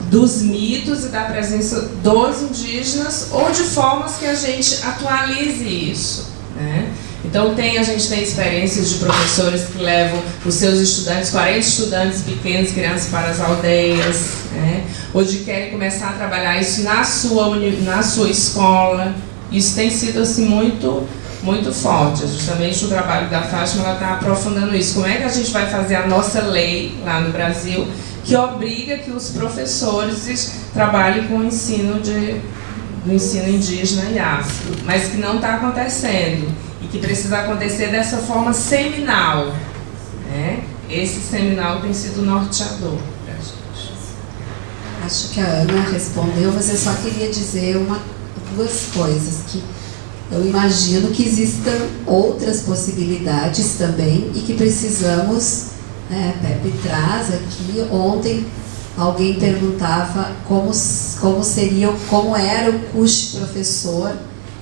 dos mitos e da presença dos indígenas, ou de formas que a gente atualize isso, né? Então, a gente tem experiências de professores que levam os seus estudantes, 40 estudantes pequenos, crianças, para as aldeias, né? Ou de querem começar a trabalhar isso na sua escola. Isso tem sido assim, muito forte. Justamente o trabalho da Fátima, ela está aprofundando isso. Como é que a gente vai fazer a nossa lei lá no Brasil que obriga que os professores trabalhem com o ensino do ensino indígena e afro, mas que não está acontecendo. e que precisa acontecer dessa forma seminal, né? Esse seminal tem sido norteador para a gente. Acho que a Ana respondeu, mas eu só queria dizer duas coisas, que eu imagino que existam outras possibilidades também e que precisamos, Pepe traz aqui, ontem alguém perguntava como era o Cush professor,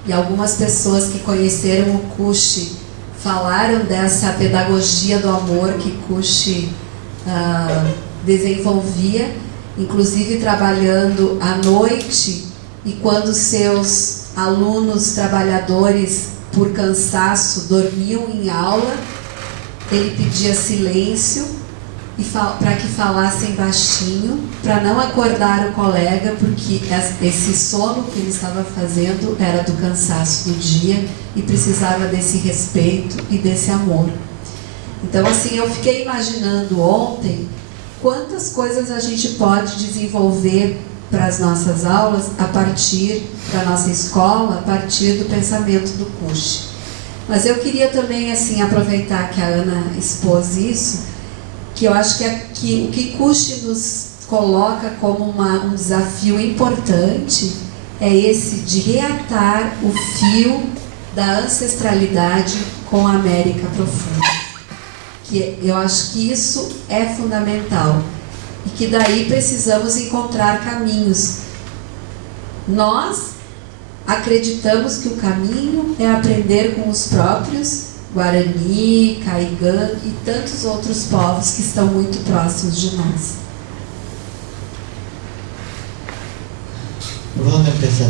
e algumas pessoas que conheceram o Cush falaram dessa pedagogia do amor que Cush desenvolvia, inclusive trabalhando à noite, e quando seus alunos trabalhadores, por cansaço, dormiam em aula, ele pedia silêncio para que falassem baixinho, para não acordar o colega, porque esse sono que ele estava fazendo era do cansaço do dia e precisava desse respeito e desse amor. Então, assim, eu fiquei imaginando ontem quantas coisas a gente pode desenvolver para as nossas aulas, para a nossa escola, a partir do pensamento do Cush. Mas eu queria também, assim, aproveitar que a Ana expôs isso, que eu acho que o que Cush nos coloca como um desafio importante é esse de reatar o fio da ancestralidade com a América Profunda. Que eu acho que isso é fundamental. E que daí precisamos encontrar caminhos. Nós acreditamos que o caminho é aprender com os próprios Guarani, Caigã e tantos outros povos que estão muito próximos de nós. ¿Por dónde empezar?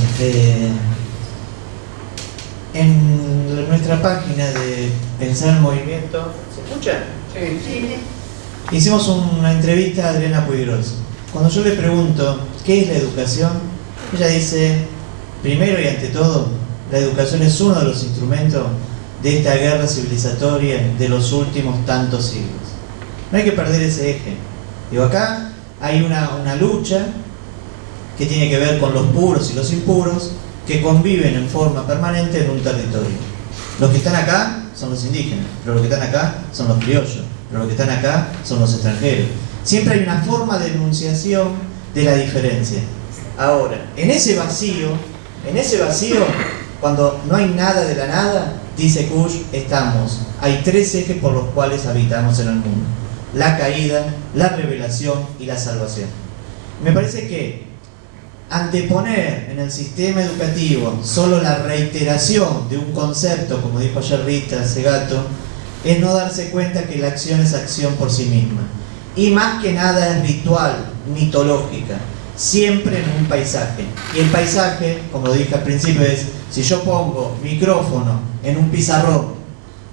En nuestra página de Pensar en Movimiento, ¿se escucha? Sí. Hicimos una entrevista a Adriana Puigros. Cuando yo le pregunto qué es la educación, ella dice, primero y ante todo, la educación es uno de los instrumentos de esta guerra civilizatoria de los últimos tantos siglos. No hay que perder ese eje. Digo, acá hay una lucha que tiene que ver con los puros y los impuros que conviven en forma permanente en un territorio. Los que están acá son los indígenas, pero los que están acá son los criollos, pero los que están acá son los extranjeros. Siempre hay una forma de enunciación de la diferencia. Ahora, en ese vacío, cuando no hay nada de la nada, dice Cush, hay tres ejes por los cuales habitamos en el mundo: la caída, la revelación y la salvación. Me parece que anteponer en el sistema educativo solo la reiteración de un concepto, como dijo ayer Rita Segato, es no darse cuenta que la acción es acción por sí misma. Y más que nada es ritual, mitológica, siempre en un paisaje. Y el paisaje, como lo dije al principio, es si yo pongo micrófono en un pizarrón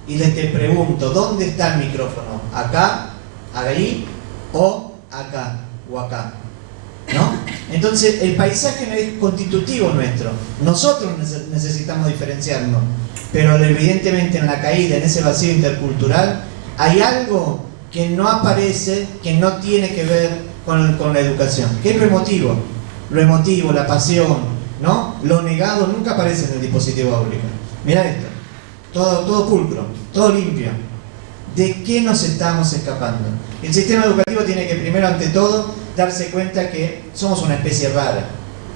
y te pregunto, ¿dónde está el micrófono? ¿Acá? ¿Ahí? ¿O acá? ¿O acá? ¿No? Entonces el paisaje no es constitutivo nuestro. Nosotros necesitamos diferenciarnos, pero evidentemente en la caída, en ese vacío intercultural, hay algo que no aparece, que no tiene que ver con la educación, que es lo emotivo, la pasión, ¿no? Lo negado nunca aparece en el dispositivo áulico. Mira esto, todo pulcro, todo limpio. ¿De qué nos estamos escapando? El sistema educativo tiene que primero, ante todo, darse cuenta que somos una especie rara,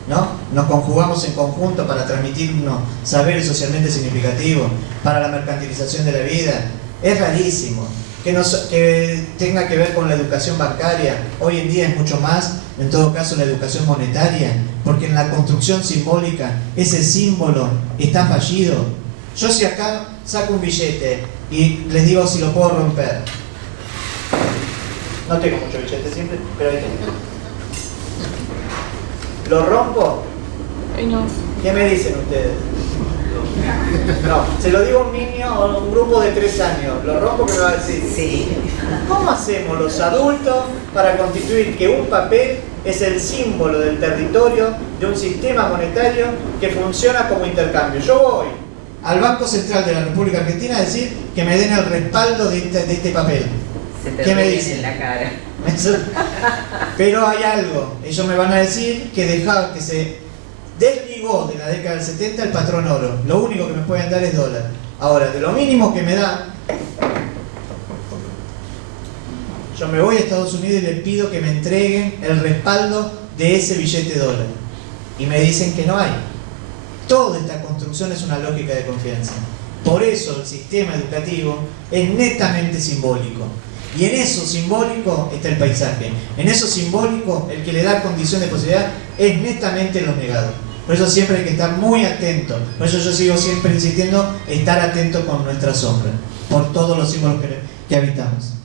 ¿no? Nos conjugamos en conjunto para transmitirnos saberes socialmente significativos, para la mercantilización de la vida. Es rarísimo que tenga que ver con la educación bancaria. Hoy en día es mucho más, en todo caso, la educación monetaria, porque en la construcción simbólica ese símbolo está fallido. Yo si acá saco un billete y les digo si lo puedo romper. No tengo mucho billete siempre, pero ahí tengo. ¿Lo rompo? No. ¿Qué me dicen ustedes? No, se lo digo a un niño o a un grupo de 3 años. ¿Lo rompo? Que me va a decir sí. ¿Cómo hacemos los adultos para constituir que un papel es el símbolo del territorio de un sistema monetario que funciona como intercambio? Yo voy al Banco Central de la República Argentina a decir que me den el respaldo de este papel. ¿Qué me dicen? En la cara. Pero hay algo, ellos me van a decir que se desligó de la década del 70 el patrón oro, lo único que me pueden dar es dólar. Ahora, de lo mínimo que me da, yo me voy a Estados Unidos y le pido que me entreguen el respaldo de ese billete de dólar. Y me dicen que no hay. Toda esta construcción es una lógica de confianza. Por eso el sistema educativo es netamente simbólico. Y en eso simbólico está el paisaje. En eso simbólico, el que le da condición de posibilidad es netamente los negados. Por eso siempre hay que estar muy atento. Por eso yo sigo siempre insistiendo, estar atento con nuestra sombra, por todos los símbolos que habitamos.